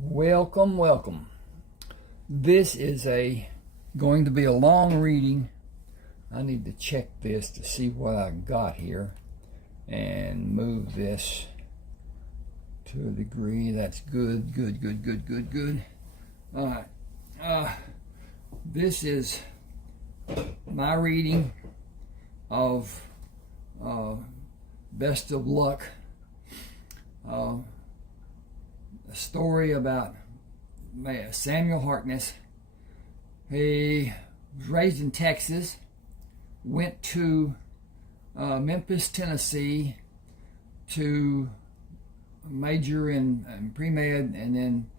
Welcome, welcome. This is going to be a long reading. I need to check this to see what I got here and move this to a degree. That's good. All right. This is my reading of Best of Luck. A story about Samuel Harkness. He was raised in Texas, went to Memphis, Tennessee to major in pre-med, and then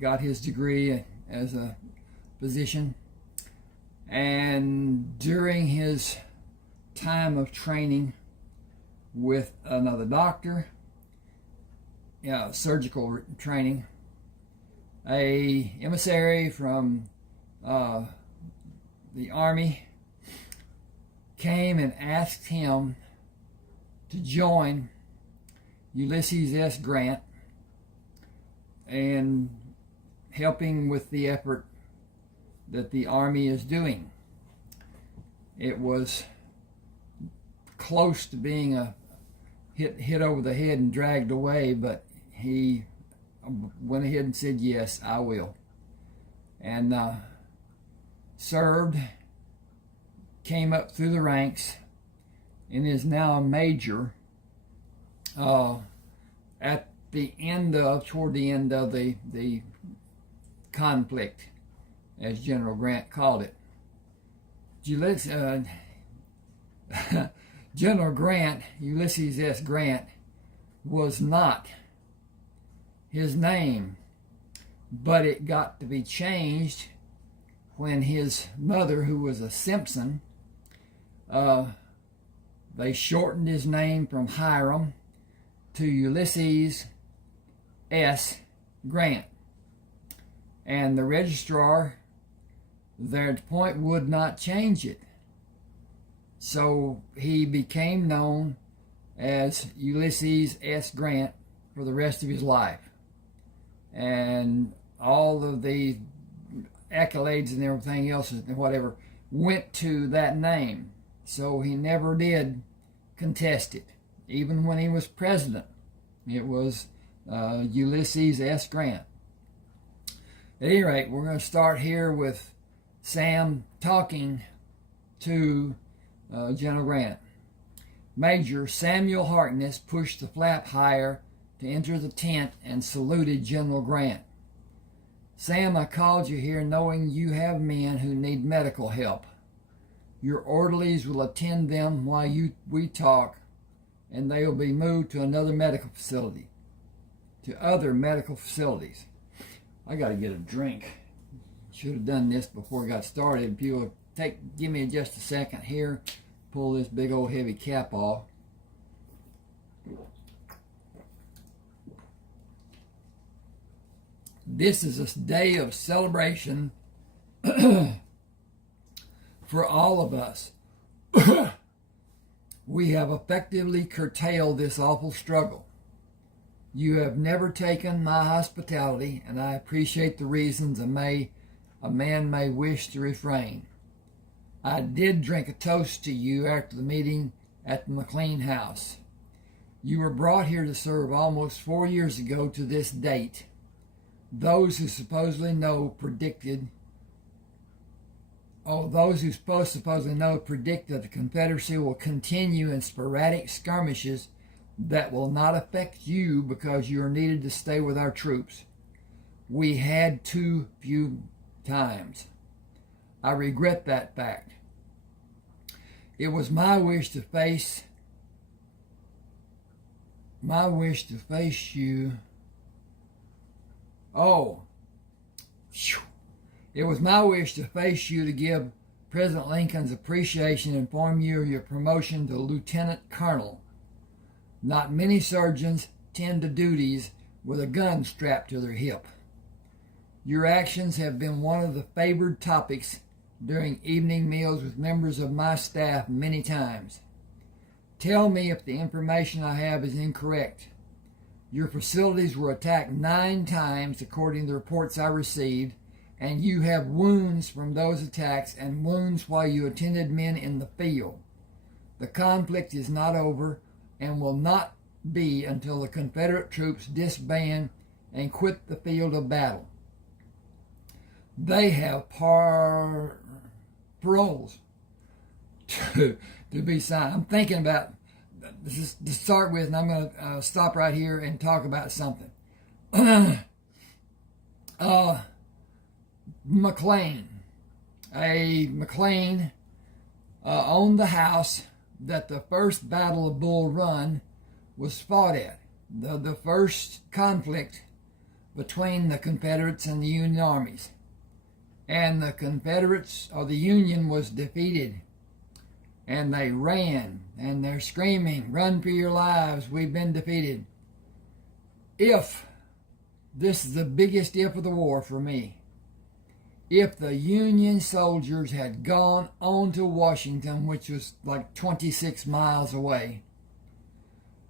got his degree as a physician. And during his time of training with another doctor, surgical training, a emissary from the Army came and asked him to join Ulysses S. Grant and helping with the effort that the Army is doing. It was close to being a hit over the head and dragged away, but he went ahead and said, yes, I will. And served, came up through the ranks, and is now a major toward the end of the conflict, as General Grant called it. General Grant, Ulysses S. Grant, was not his name, but it got to be changed when his mother, who was a Simpson, they shortened his name from Hiram to Ulysses S. Grant. And the registrar there at the point would not change it. So he became known as Ulysses S. Grant for the rest of his life. And all of the accolades and everything else and whatever went to that name. So he never did contest it. Even when he was president, it was Ulysses S. Grant. At any rate, we're going to start here with Sam talking to General Grant. Major Samuel Harkness pushed the flap higher to enter the tent and saluted General Grant. Sam, I called you here knowing you have men who need medical help. Your orderlies will attend them while we talk, and they will be moved to other medical facilities. I got to get a drink. Should have done this before I got started. If you'll give me just a second here, pull this big old heavy cap off. This is a day of celebration for all of us. We have effectively curtailed this awful struggle. You have never taken my hospitality, and I appreciate the reasons a man may wish to refrain. I did drink a toast to you after the meeting at the McLean house. You were brought here to serve almost 4 years ago to this date. Those who supposedly know predict that the Confederacy will continue in sporadic skirmishes that will not affect you because you are needed to stay with our troops. We had too few times. I regret that fact. It was my wish to face you. It was my wish to face you to give President Lincoln's appreciation and inform you of your promotion to Lieutenant Colonel. Not many surgeons tend to duties with a gun strapped to their hip. Your actions have been one of the favored topics during evening meals with members of my staff many times. Tell me if the information I have is incorrect. Your facilities were attacked 9 times, according to the reports I received, and you have wounds from those attacks and wounds while you attended men in the field. The conflict is not over and will not be until the Confederate troops disband and quit the field of battle. They have paroles to be signed. I'm thinking about this to start with, and I'm going to stop right here and talk about something. McLean owned the house that the first Battle of Bull Run was fought at. The first conflict between the Confederates and the Union armies. And the Confederates, or the Union, was defeated. And they ran, and they're screaming, "Run for your lives, we've been defeated." If, this is the biggest if of the war for me, if the Union soldiers had gone on to Washington, which was like 26 miles away,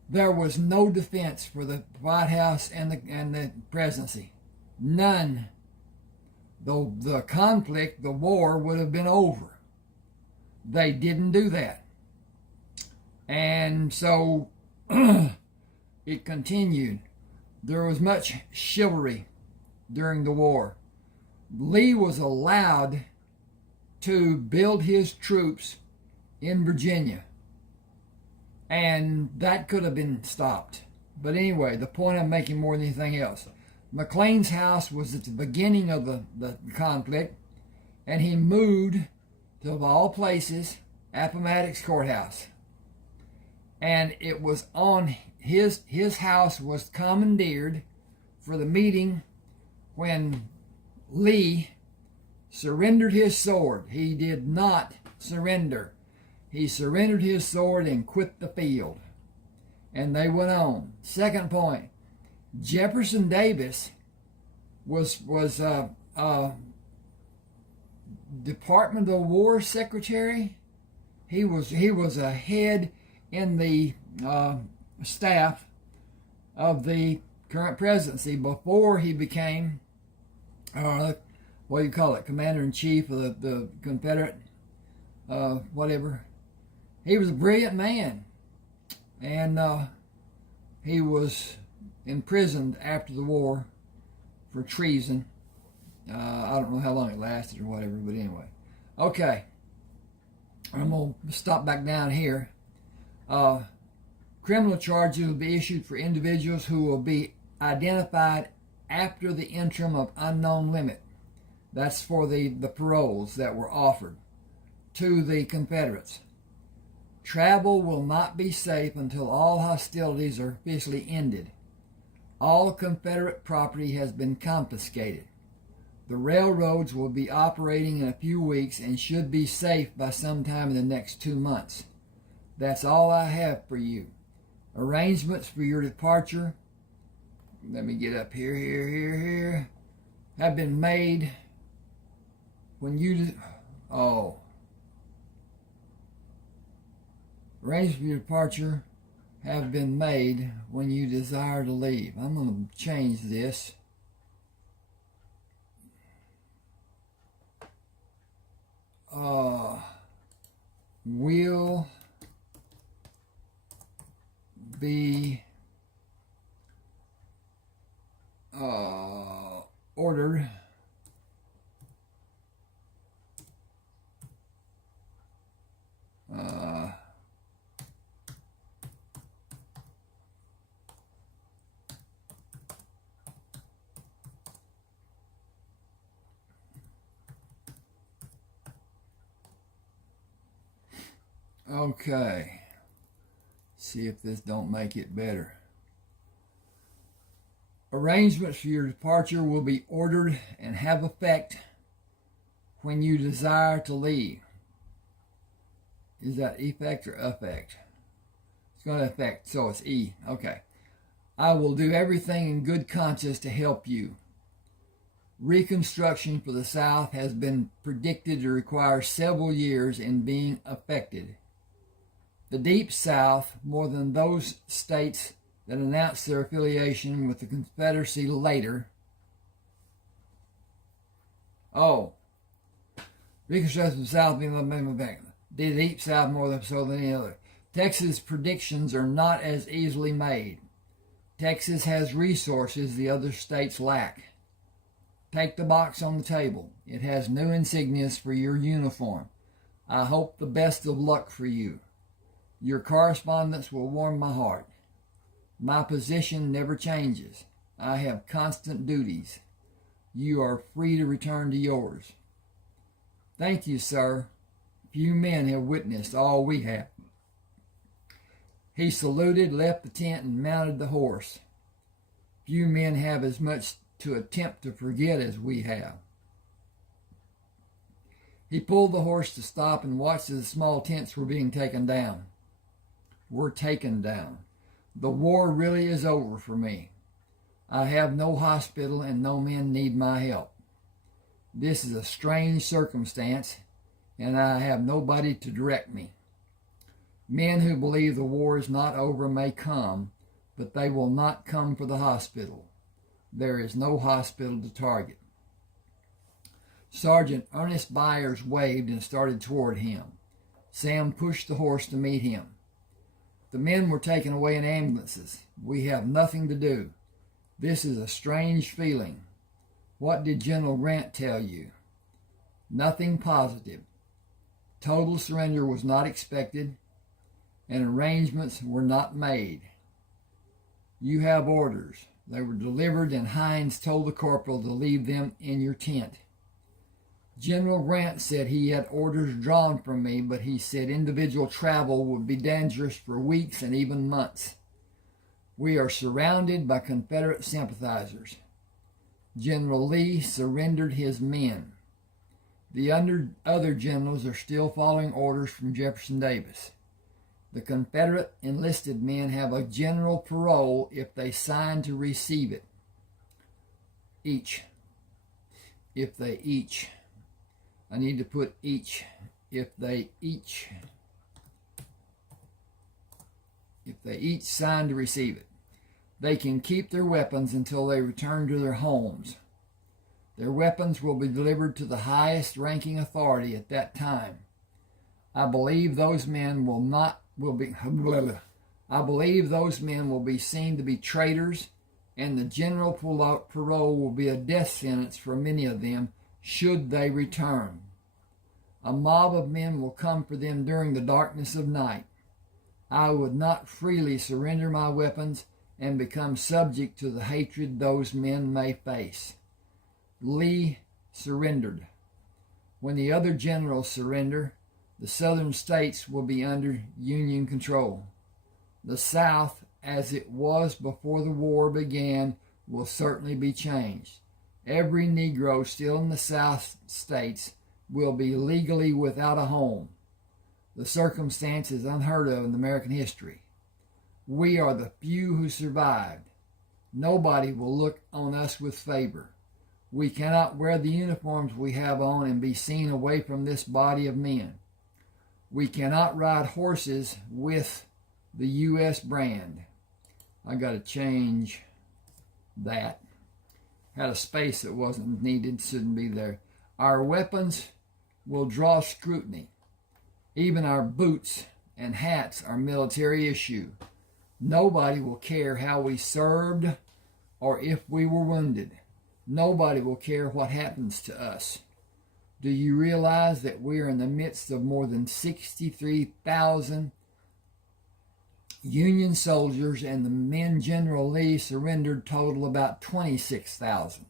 there was no defense for the White House and the presidency. None. The conflict, the war, would have been over. They didn't do that. And so it continued. There was much chivalry during the war. Lee was allowed to build his troops in Virginia, and that could have been stopped. But anyway, the point I'm making more than anything else, McLean's house was at the beginning of the conflict, and he moved to, of all places, Appomattox Courthouse. And it was on his house was commandeered for the meeting when Lee surrendered his sword. He did not surrender. He surrendered his sword and quit the field. And they went on. Second point, Jefferson Davis was Department of War Secretary. He was a head in the staff of the current presidency before he became what do you call it, Commander-in-Chief of the Confederate whatever. He was a brilliant man, and he was imprisoned after the war for treason. I don't know how long it lasted or whatever, but anyway. Okay, I'm going to stop back down here. Criminal charges will be issued for individuals who will be identified after the interim of unknown limit. That's for the paroles that were offered to the Confederates. Travel will not be safe until all hostilities are officially ended. All Confederate property has been confiscated. The railroads will be operating in a few weeks and should be safe by sometime in the next 2 months. That's all I have for you. Arrangements for your departure, let me get up here, have been made when you, arrangements for your departure have been made when you desire to leave. I'm going to change this. Will be ordered okay. See if this don't make it better. Arrangements for your departure will be ordered and have effect when you desire to leave. Is that effect or affect? It's going to affect, so it's E. Okay. I will do everything in good conscience to help you. Reconstruction for the South has been predicted to require several years in being effected. The Deep South, more than those states that announced their affiliation with the Confederacy later. Oh, Reconstruction South being the deep South more so than any other. Texas predictions are not as easily made. Texas has resources the other states lack. Take the box on the table. It has new insignias for your uniform. I hope the best of luck for you. Your correspondence will warm my heart. My position never changes. I have constant duties. You are free to return to yours. Thank you, sir. Few men have witnessed all we have. He saluted, left the tent, and mounted the horse. Few men have as much to attempt to forget as we have. He pulled the horse to stop and watched as the small tents were being taken down. Were taken down. The war really is over for me. I have no hospital and no men need my help. This is a strange circumstance, and I have nobody to direct me. Men who believe the war is not over may come, but they will not come for the hospital. There is no hospital to target. Sergeant Ernest Byers waved and started toward him. Sam pushed the horse to meet him. The men were taken away in ambulances. We have nothing to do. This is a strange feeling. What did General Grant tell you? Nothing positive. Total surrender was not expected, and arrangements were not made. You have orders. They were delivered, and Hines told the corporal to leave them in your tent. General Grant said he had orders drawn from me, but he said individual travel would be dangerous for weeks and even months. We are surrounded by Confederate sympathizers. General Lee surrendered his men. The other generals are still following orders from Jefferson Davis. The Confederate enlisted men have a general parole if they sign to receive it. If they each sign to receive it. They can keep their weapons until they return to their homes. Their weapons will be delivered to the highest ranking authority at that time. I believe those men will be seen to be traitors, and the general parole will be a death sentence for many of them should they return. A mob of men will come for them during the darkness of night. I would not freely surrender my weapons and become subject to the hatred those men may face. Lee surrendered. When the other generals surrender, the southern states will be under Union control. The South, as it was before the war began, will certainly be changed. Every Negro still in the South states will be legally without a home. The circumstance is unheard of in American history. We are the few who survived. Nobody will look on us with favor. We cannot wear the uniforms we have on and be seen away from this body of men. We cannot ride horses with the U.S. brand. I got to change that. Had a space that wasn't needed, shouldn't be there. Our weapons will draw scrutiny. Even our boots and hats are military issue. Nobody will care how we served or if we were wounded. Nobody will care what happens to us. Do you realize that we are in the midst of more than 63,000 Union soldiers, and the men General Lee surrendered total about 26,000.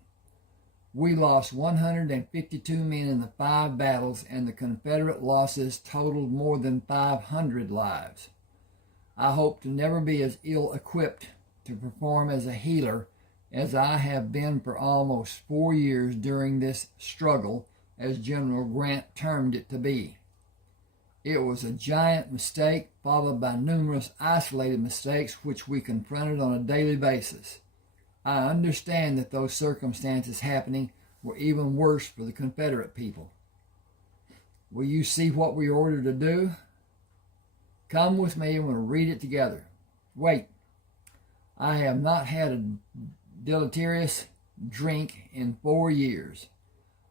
We lost 152 men in the 5 battles, and the Confederate losses totaled more than 500 lives. I hope to never be as ill-equipped to perform as a healer as I have been for almost 4 years during this struggle, as General Grant termed it to be. It was a giant mistake, followed by numerous isolated mistakes which we confronted on a daily basis. I understand that those circumstances happening were even worse for the Confederate people. Will you see what we are ordered to do? Come with me and we'll read it together. Wait. I have not had a deleterious drink in 4 years.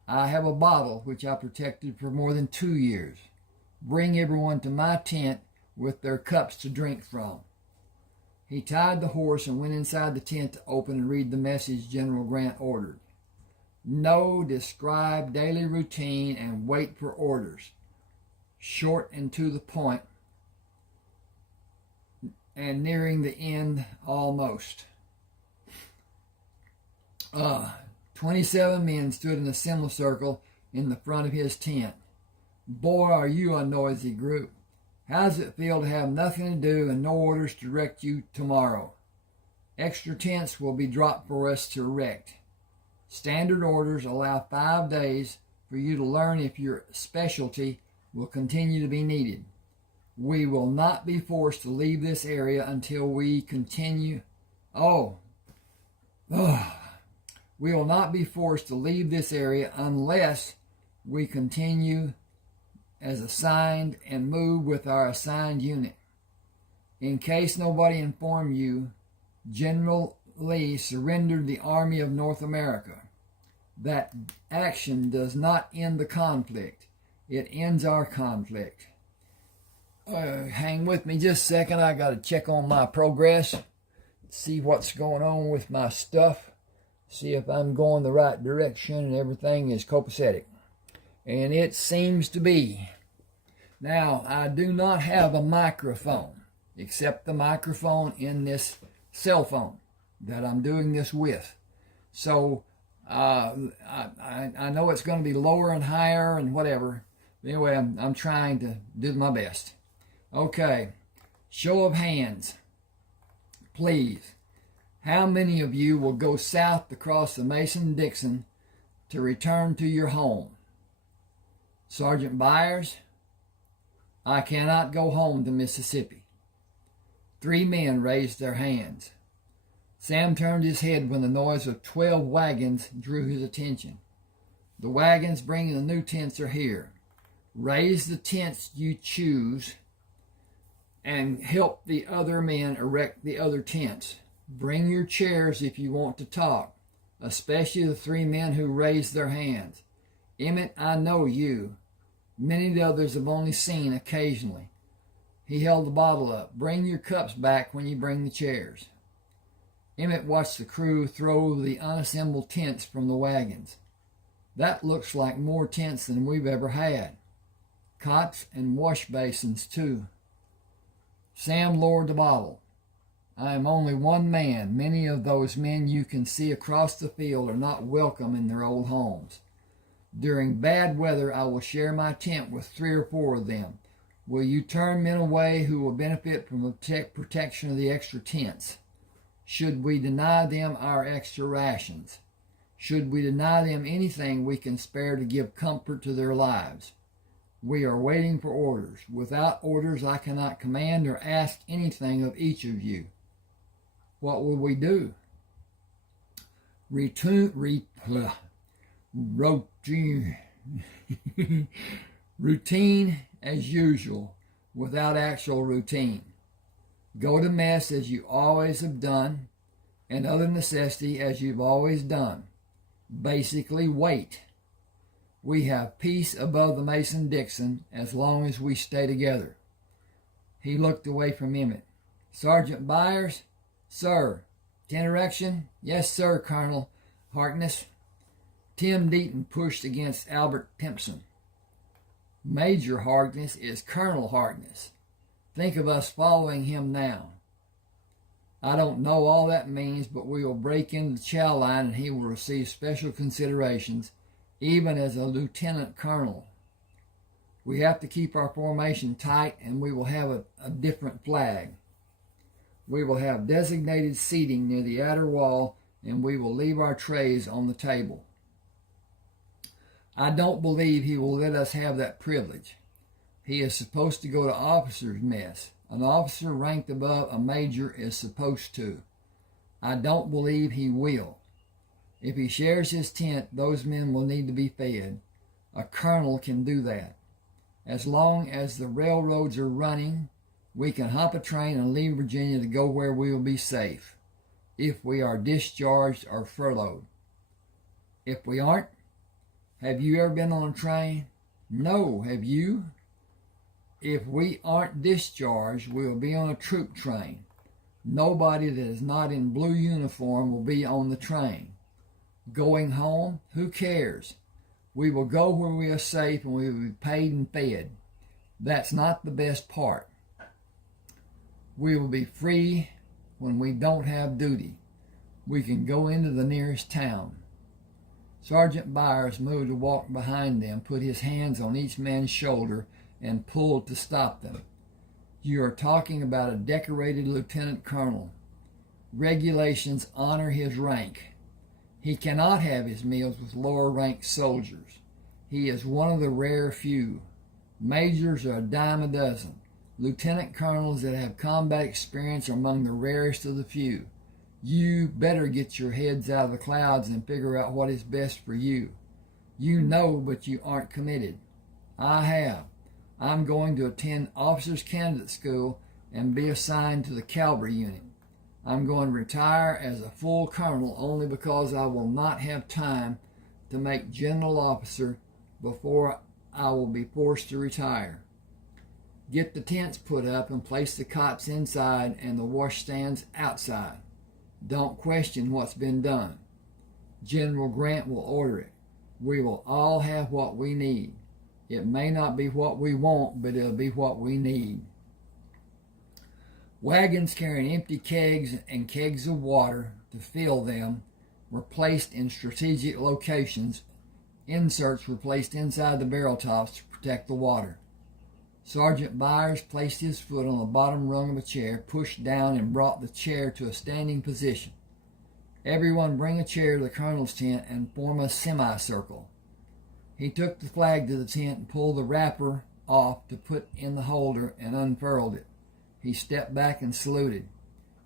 I have a bottle which I protected for more than 2 years. Bring everyone to my tent with their cups to drink from." He tied the horse and went inside the tent to open and read the message General Grant ordered. "No, describe daily routine and wait for orders. Short and to the point, and nearing the end almost." 27 men stood in a semicircle in the front of his tent. "Boy, are you a noisy group. How does it feel to have nothing to do and no orders to direct you tomorrow? Extra tents will be dropped for us to erect. Standard orders allow 5 days for you to learn if your specialty will continue to be needed. We will not be forced to leave this area until we continue. We will not be forced to leave this area unless we continue as assigned and move with our assigned unit. In case nobody informed you, General Lee surrendered the Army of North America. That action does not end the conflict. It ends our conflict." Hang with me just a second. I got to check on my progress, see what's going on with my stuff, see if I'm going the right direction and everything is copacetic. And it seems to be. Now, I do not have a microphone, except the microphone in this cell phone that I'm doing this with. So, I know it's going to be lower and higher and whatever. Anyway, I'm trying to do my best. Okay, show of hands, please. How many of you will go south across the Mason-Dixon to return to your home? Sergeant Byers? "I cannot go home to Mississippi." 3 men raised their hands. Sam turned his head when the noise of 12 wagons drew his attention. "The wagons bringing the new tents are here. Raise the tents you choose and help the other men erect the other tents. Bring your chairs if you want to talk, especially the 3 men who raised their hands. Emmett, I know you. Many of the others have only seen occasionally." He held the bottle up. "Bring your cups back when you bring the chairs." Emmett watched the crew throw the unassembled tents from the wagons. "That looks like more tents than we've ever had. Cots and wash basins, too." Sam lowered the bottle. "I am only one man. Many of those men you can see across the field are not welcome in their old homes. During bad weather, I will share my tent with 3 or 4 of them. Will you turn men away who will benefit from the protection of the extra tents? Should we deny them our extra rations? Should we deny them anything we can spare to give comfort to their lives? We are waiting for orders. Without orders, I cannot command or ask anything of each of you. What will we do?" Routine as usual, without actual routine. Go to mess as you always have done, and other necessity as you've always done. Basically, wait. We have peace above the Mason-Dixon as long as we stay together. He looked away from Emmett. "Sergeant Byers?" "Sir." "Tent erection?" "Yes, sir, Colonel Harkness." Tim Deaton pushed against Albert Timpson. "Major Harkness is Colonel Harkness. Think of us following him now." "I don't know all that means, but we will break into the chow line and he will receive special considerations, even as a lieutenant colonel. We have to keep our formation tight, and we will have a different flag. We will have designated seating near the outer wall, and we will leave our trays on the table." "I don't believe he will let us have that privilege. He is supposed to go to officers' mess. An officer ranked above a major is supposed to. I don't believe he will. If he shares his tent, those men will need to be fed. A colonel can do that. As long as the railroads are running, we can hop a train and leave Virginia to go where we will be safe. if we are discharged or furloughed. If we aren't, have you ever been on a train? No, have you? If we aren't discharged, we will be on a troop train. Nobody that is not in blue uniform will be on the train. Going home? Who cares? We will go where we are safe and we will be paid and fed. That's not the best part. We will be free when we don't have duty. We can go into the nearest town. Sergeant Byers moved to walk behind them, put his hands on each man's shoulder, and pulled to stop them. You are talking about a decorated lieutenant colonel. Regulations honor his rank. He cannot have his meals with lower-ranked soldiers. He is one of the rare few. Majors are a dime a dozen. Lieutenant colonels that have combat experience are among the rarest of the few. You better get your heads out of the clouds and figure out what is best for you. You know, but you aren't committed. I have. I'm going to attend Officers Candidate School and be assigned to the cavalry unit. I'm going to retire as a full colonel only because I will not have time to make general officer before I will be forced to retire. Get the tents put up and place the cots inside and the washstands outside. Don't question what's been done. General Grant will order it. We will all have what we need. It may not be what we want, but it'll be what we need. Wagons carrying empty kegs and kegs of water to fill them were placed in strategic locations. Inserts were placed inside the barrel tops to protect the water. Sergeant Byers placed his foot on the bottom rung of a chair, pushed down, and brought the chair to a standing position. Everyone bring a chair to the colonel's tent and form a semicircle. He took the flag to the tent and pulled the wrapper off to put in the holder and unfurled it. He stepped back and saluted.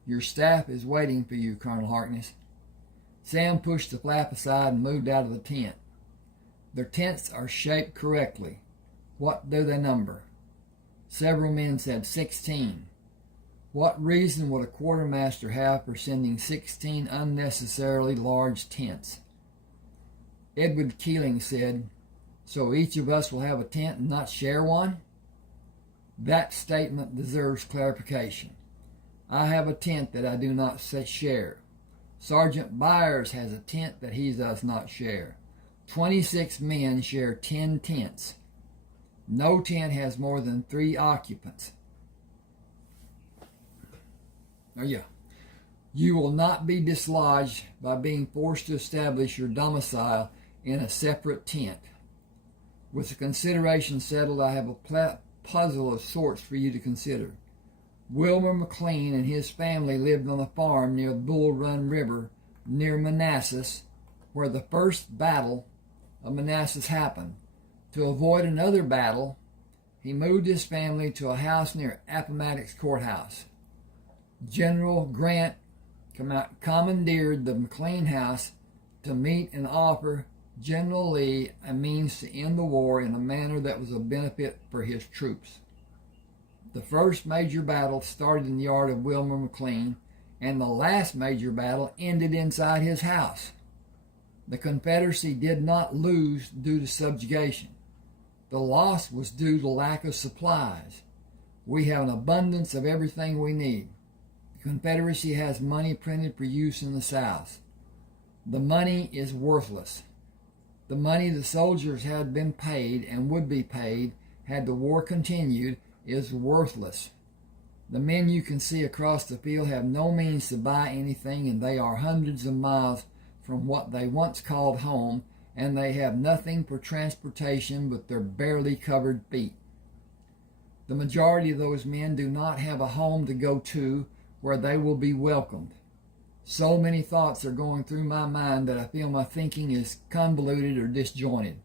Your staff is waiting for you, Colonel Harkness. Sam pushed the flap aside and moved out of the tent. Their tents are shaped correctly. What do they number? Several men said 16. What reason would a quartermaster have for sending 16 unnecessarily large tents? Edward Keeling said, so each of us will have a tent and not share one? That statement deserves clarification. I have a tent that I do not share. Sergeant Byers has a tent that he does not share. 26 men share 10 tents. No tent has more than 3 occupants. Oh yeah. You will not be dislodged by being forced to establish your domicile in a separate tent. With the consideration settled, I have a puzzle of sorts for you to consider. Wilmer McLean and his family lived on a farm near the Bull Run River, near Manassas, where the first battle of Manassas happened. To avoid another battle, he moved his family to a house near Appomattox Courthouse. General Grant commandeered the McLean house to meet and offer General Lee a means to end the war in a manner that was of benefit for his troops. The first major battle started in the yard of Wilmer McLean, and the last major battle ended inside his house. The Confederacy did not lose due to subjugation. The loss was due to lack of supplies. We have an abundance of everything we need. The Confederacy has money printed for use in the South. The money is worthless. The money the soldiers had been paid and would be paid had the war continued is worthless. The men you can see across the field have no means to buy anything, and they are hundreds of miles from what they once called home, and they have nothing for transportation but their barely covered feet. The majority of those men do not have a home to go to where they will be welcomed. So many thoughts are going through my mind that I feel my thinking is convoluted or disjointed.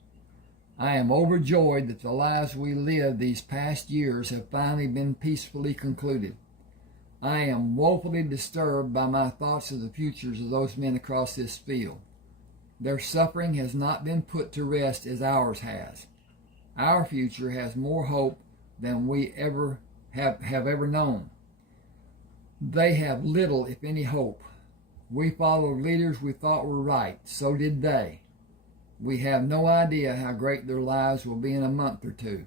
I am overjoyed that the lives we lived these past years have finally been peacefully concluded. I am woefully disturbed by my thoughts of the futures of those men across this field. Their suffering has not been put to rest as ours has. Our future has more hope than we have ever known. They have little, if any, hope. We followed leaders we thought were right. So did they. We have no idea how great their lives will be in a month or two.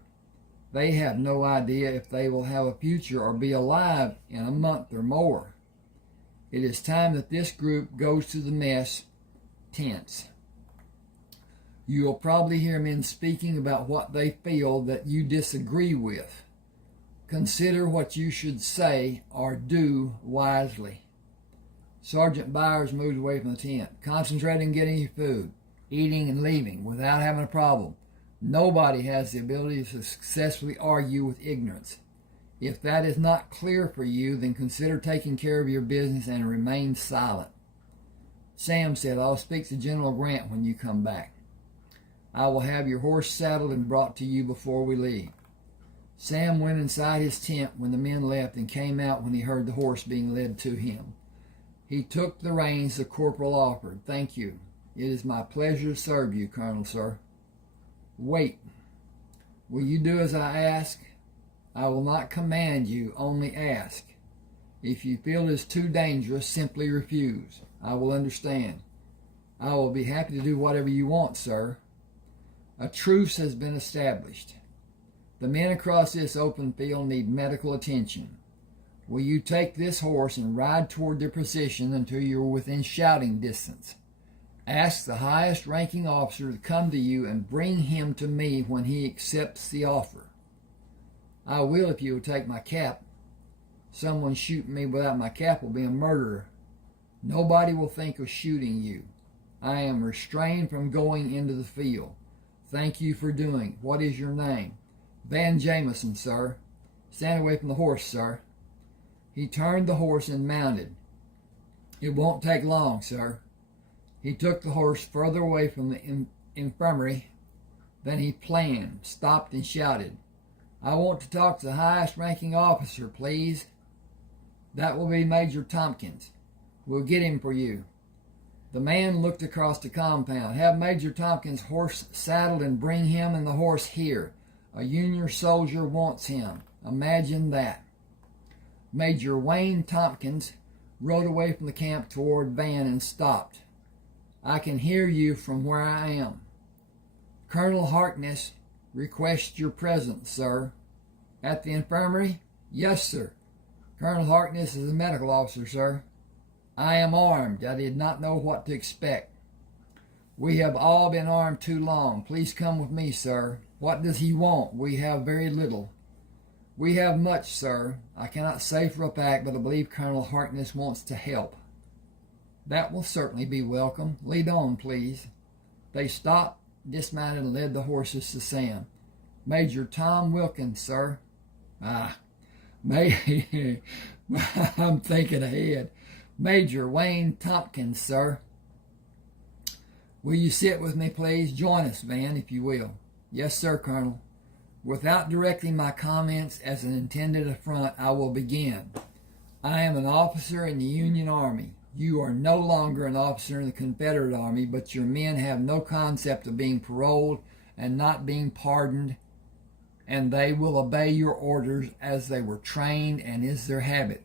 They have no idea if they will have a future or be alive in a month or more. It is time that this group goes to the mess tense. You will probably hear men speaking about what they feel that you disagree with. Consider what you should say or do wisely. Sergeant Byers moved away from the tent, concentrating on getting your food, eating and leaving without having a problem. Nobody has the ability to successfully argue with ignorance. If that is not clear for you, then consider taking care of your business and remain silent. Sam said, I'll speak to General Grant when you come back. I will have your horse saddled and brought to you before we leave. Sam went inside his tent when the men left and came out when he heard the horse being led to him. He took the reins the corporal offered. Thank you. It is my pleasure to serve you, Colonel, sir. Wait. Will you do as I ask? I will not command you, only ask. If you feel it is too dangerous, simply refuse. I will understand. I will be happy to do whatever you want, sir. A truce has been established. The men across this open field need medical attention. Will you take this horse and ride toward their position until you are within shouting distance? Ask the highest ranking officer to come to you and bring him to me when he accepts the offer. I will if you will take my cap. Someone shooting me without my cap will be a murderer. Nobody will think of shooting you. I am restrained from going into the field. Thank you for doing. What is your name? Van Jameson, sir. Stand away from the horse, sir. He turned the horse and mounted. It won't take long, sir. He took the horse further away from the infirmary than he planned, stopped and shouted, I want to talk to the highest ranking officer, please. That will be Major Tompkins. We'll get him for you. The man looked across the compound. Have Major Tompkins' horse saddled and bring him and the horse here. A Union soldier wants him. Imagine that. Major Wayne Tompkins rode away from the camp toward Van and stopped. I can hear you from where I am. Colonel Harkness requests your presence, sir. At the infirmary? Yes, sir. Colonel Harkness is a medical officer, sir. I am armed. I did not know what to expect. We have all been armed too long. Please come with me, sir. What does he want? We have very little. We have much, sir. I cannot say for a fact, but I believe Colonel Harkness wants to help. That will certainly be welcome. Lead on, please. They stopped, dismounted, and led the horses to Sam. Major Tom Wilkins, sir. I'm thinking ahead. Major Wayne Tompkins, sir. Will you sit with me, please? Join us, Van, if you will. Yes, sir, Colonel. Without directing my comments as an intended affront, I will begin. I am an officer in the Union Army. You are no longer an officer in the Confederate Army, but your men have no concept of being paroled and not being pardoned, and they will obey your orders as they were trained and is their habit.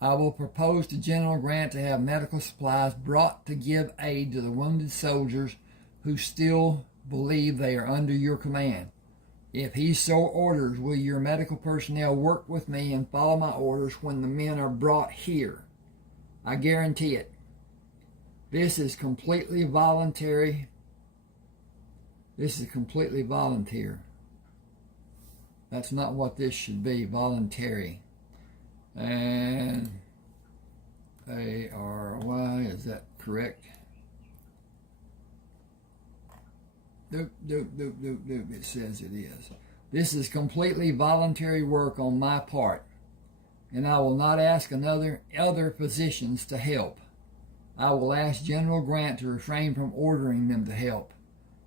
I will propose to General Grant to have medical supplies brought to give aid to the wounded soldiers who still believe they are under your command. If he so orders, will your medical personnel work with me and follow my orders when the men are brought here? I guarantee it. This is completely voluntary. This is completely volunteer. That's not what this should be, voluntary. And A-R-Y, is that correct? It says it is. This is completely voluntary work on my part, and I will not ask other physicians to help. I will ask General Grant to refrain from ordering them to help.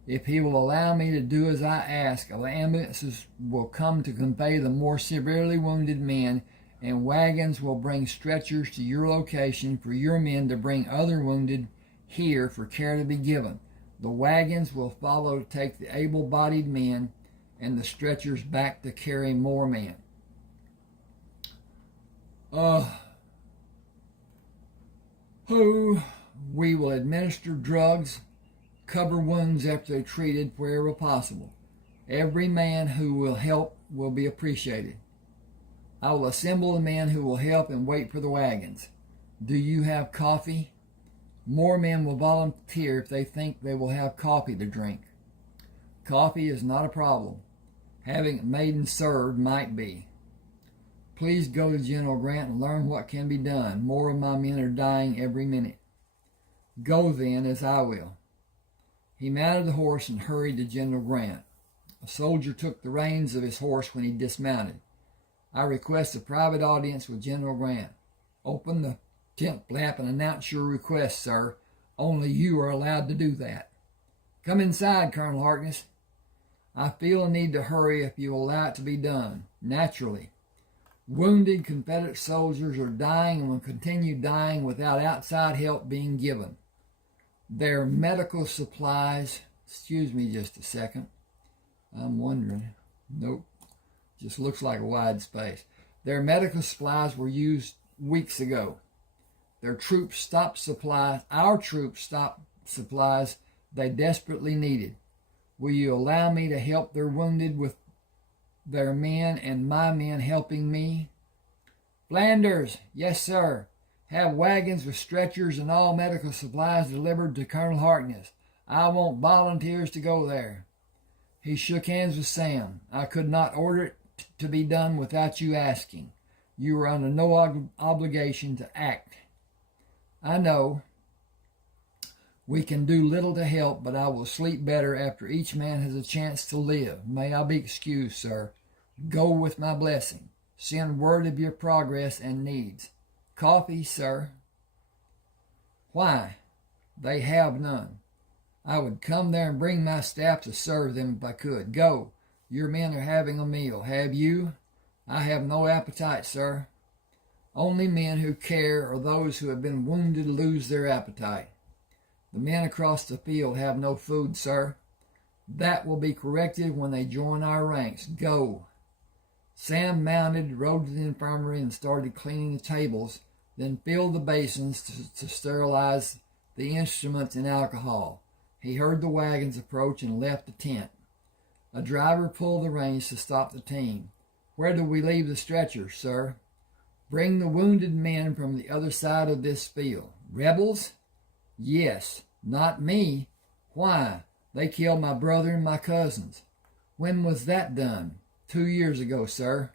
If he will allow me to do as I ask, ambulances will come to convey the more severely wounded men, and wagons will bring stretchers to your location for your men to bring other wounded here for care to be given. The wagons will follow to take the able-bodied men and the stretchers back to carry more men. who we will administer drugs, cover wounds after they're treated wherever possible. Every man who will help will be appreciated. I will assemble the men who will help and wait for the wagons. Do you have coffee? More men will volunteer if they think they will have coffee to drink. Coffee is not a problem. Having it made and served might be. Please go to General Grant and learn what can be done. More of my men are dying every minute. Go then, as I will. He mounted the horse and hurried to General Grant. A soldier took the reins of his horse when he dismounted. I request a private audience with General Grant. Open the tent flap and announce your request, sir. Only you are allowed to do that. Come inside, Colonel Harkness. I feel a need to hurry if you allow it to be done. Naturally. Wounded Confederate soldiers are dying and will continue dying without outside help being given. Their medical supplies, excuse me just a second. I'm wondering. Nope. Just looks like a wide space. Their medical supplies were used weeks ago. Our troops stopped supplies they desperately needed. Will you allow me to help their wounded with their men and my men helping me? Flanders, yes, sir. Have wagons with stretchers and all medical supplies delivered to Colonel Harkness. I want volunteers to go there. He shook hands with Sam. I could not order it to be done without you asking. You are under no obligation to act. I know we can do little to help, but I will sleep better after each man has a chance to live. May I be excused, sir. Go with my blessing. Send word of your progress and needs. Coffee, sir. Why? They have none. I would come there and bring my staff to serve them if I could. Go. Your men are having a meal. Have you? I have no appetite, sir. Only men who care or those who have been wounded lose their appetite. The men across the field have no food, sir. That will be corrected when they join our ranks. Go. Sam mounted, rode to the infirmary, and started cleaning the tables, then filled the basins to sterilize the instruments and alcohol. He heard the wagons approach and left the tent. A driver pulled the reins to stop the team. Where do we leave the stretchers, sir? Bring the wounded men from the other side of this field. Rebels? Yes. Not me. Why? They killed my brother and my cousins. When was that done? 2 years ago, sir.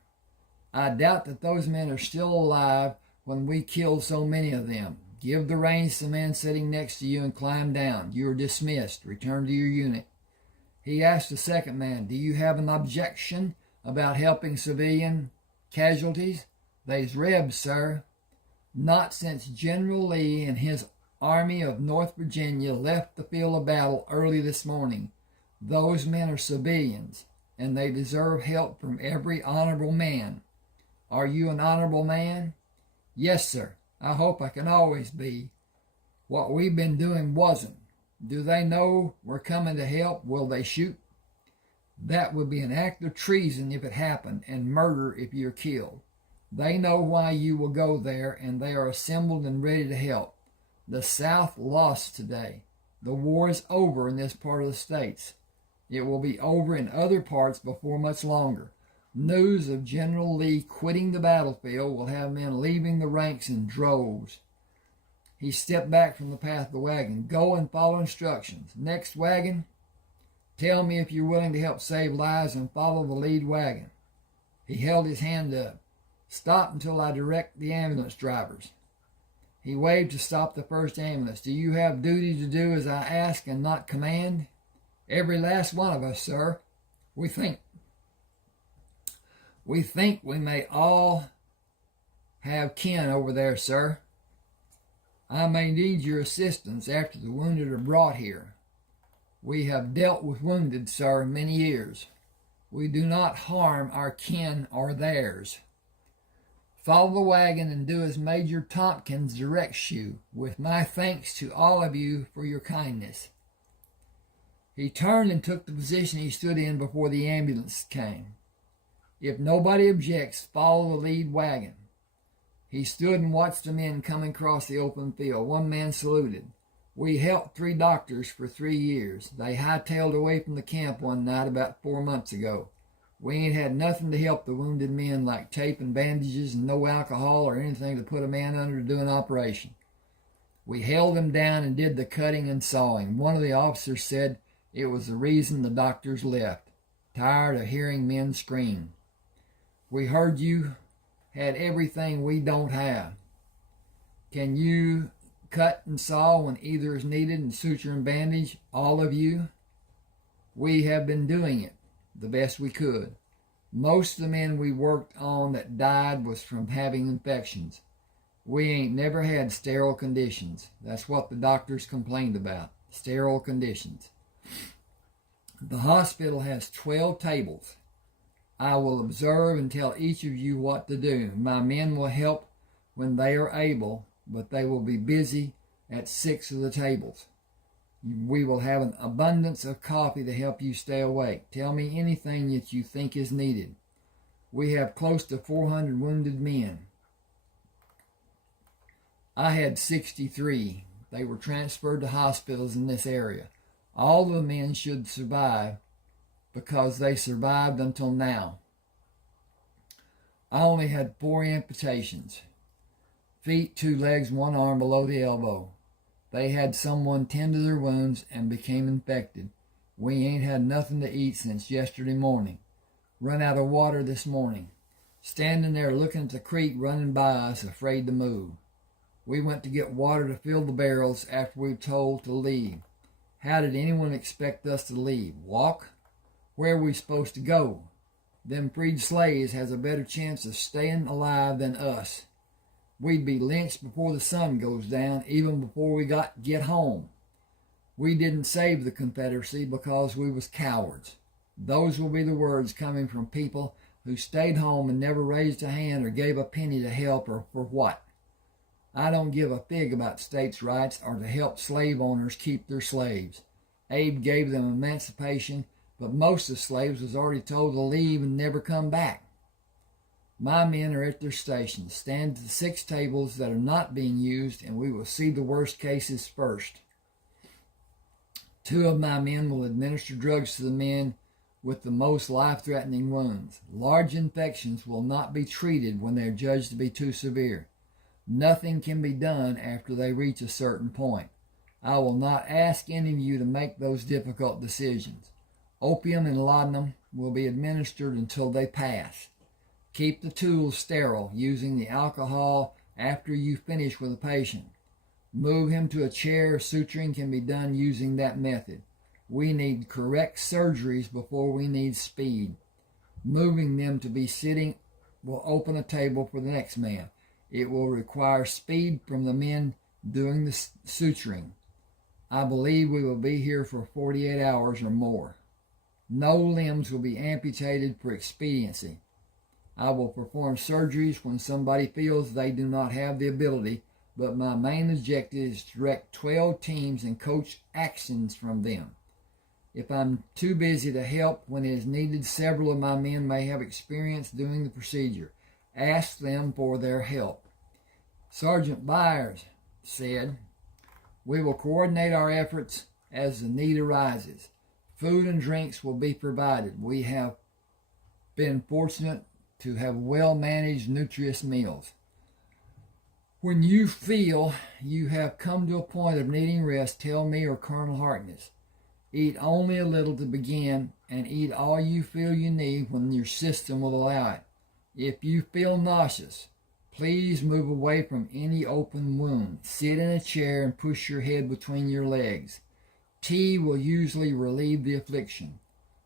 I doubt that those men are still alive when we killed so many of them. Give the reins to the man sitting next to you and climb down. You are dismissed. Return to your unit. He asked the second man, do you have an objection about helping civilian casualties? They's Rebs, sir. Not since General Lee and his Army of North Virginia left the field of battle early this morning. Those men are civilians, and they deserve help from every honorable man. Are you an honorable man? Yes, sir. I hope I can always be. What we've been doing wasn't. Do they know we're coming to help? Will they shoot? That would be an act of treason if it happened, and murder if you're killed. They know why you will go there, and they are assembled and ready to help. The South lost today. The war is over in this part of the states. It will be over in other parts before much longer. News of General Lee quitting the battlefield will have men leaving the ranks in droves. He stepped back from the path of the wagon. Go and follow instructions. Next wagon, tell me if you're willing to help save lives and follow the lead wagon. He held his hand up. Stop until I direct the ambulance drivers. He waved to stop the first ambulance. Do you have duty to do as I ask and not command? Every last one of us, sir. We think we may all have kin over there, sir. I may need your assistance after the wounded are brought here. We have dealt with wounded, sir, many years. We do not harm our kin or theirs. Follow the wagon and do as Major Tompkins directs you, with my thanks to all of you for your kindness. He turned and took the position he stood in before the ambulance came. If nobody objects, follow the lead wagon. He stood and watched the men coming across the open field. One man saluted. We helped 3 doctors for 3 years. They hightailed away from the camp one night about 4 months ago. We ain't had nothing to help the wounded men like tape and bandages and no alcohol or anything to put a man under to do an operation. We held him down and did the cutting and sawing. One of the officers said it was the reason the doctors left, tired of hearing men scream. We heard you had everything we don't have. Can you cut and saw when either is needed and suture and bandage, all of you? We have been doing it the best we could. Most of the men we worked on that died was from having infections. We ain't never had sterile conditions. That's what the doctors complained about, sterile conditions. The hospital has 12 tables. I will observe and tell each of you what to do. My men will help when they are able, but they will be busy at 6 of the tables. We will have an abundance of coffee to help you stay awake. Tell me anything that you think is needed. We have close to 400 wounded men. I had 63. They were transferred to hospitals in this area. All the men should survive because they survived until now. I only had 4 amputations. Feet, 2 legs, 1 arm below the elbow. They had someone tend to their wounds and became infected. We ain't had nothing to eat since yesterday morning. Run out of water this morning. Standing there looking at the creek running by us, afraid to move. We went to get water to fill the barrels after we were told to leave. How did anyone expect us to leave? Walk? Where are we supposed to go? Them freed slaves has a better chance of staying alive than us. We'd be lynched before the sun goes down, even before we get home. We didn't save the Confederacy because we was cowards. Those will be the words coming from people who stayed home and never raised a hand or gave a penny to help, or for what? I don't give a fig about states' rights or to help slave owners keep their slaves. Abe gave them emancipation, but most of the slaves was already told to leave and never come back. My men are at their stations. Stand at the 6 tables that are not being used, and we will see the worst cases first. 2 of my men will administer drugs to the men with the most life-threatening wounds. Large infections will not be treated when they are judged to be too severe. Nothing can be done after they reach a certain point. I will not ask any of you to make those difficult decisions. Opium and laudanum will be administered until they pass. Keep the tools sterile, using the alcohol after you finish with a patient. Move him to a chair. Suturing can be done using that method. We need correct surgeries before we need speed. Moving them to be sitting will open a table for the next man. It will require speed from the men doing the suturing. I believe we will be here for 48 hours or more. No limbs will be amputated for expediency. I will perform surgeries when somebody feels they do not have the ability, but my main objective is to direct 12 teams and coach actions from them. If I'm too busy to help when it is needed, several of my men may have experience doing the procedure. Ask them for their help. Sergeant Byers said, we will coordinate our efforts as the need arises. Food and drinks will be provided. We have been fortunate to have well-managed, nutritious meals. When you feel you have come to a point of needing rest, tell me or Colonel Harkness. Eat only a little to begin, and eat all you feel you need when your system will allow it. If you feel nauseous, please move away from any open wound. Sit in a chair and push your head between your legs. Tea will usually relieve the affliction.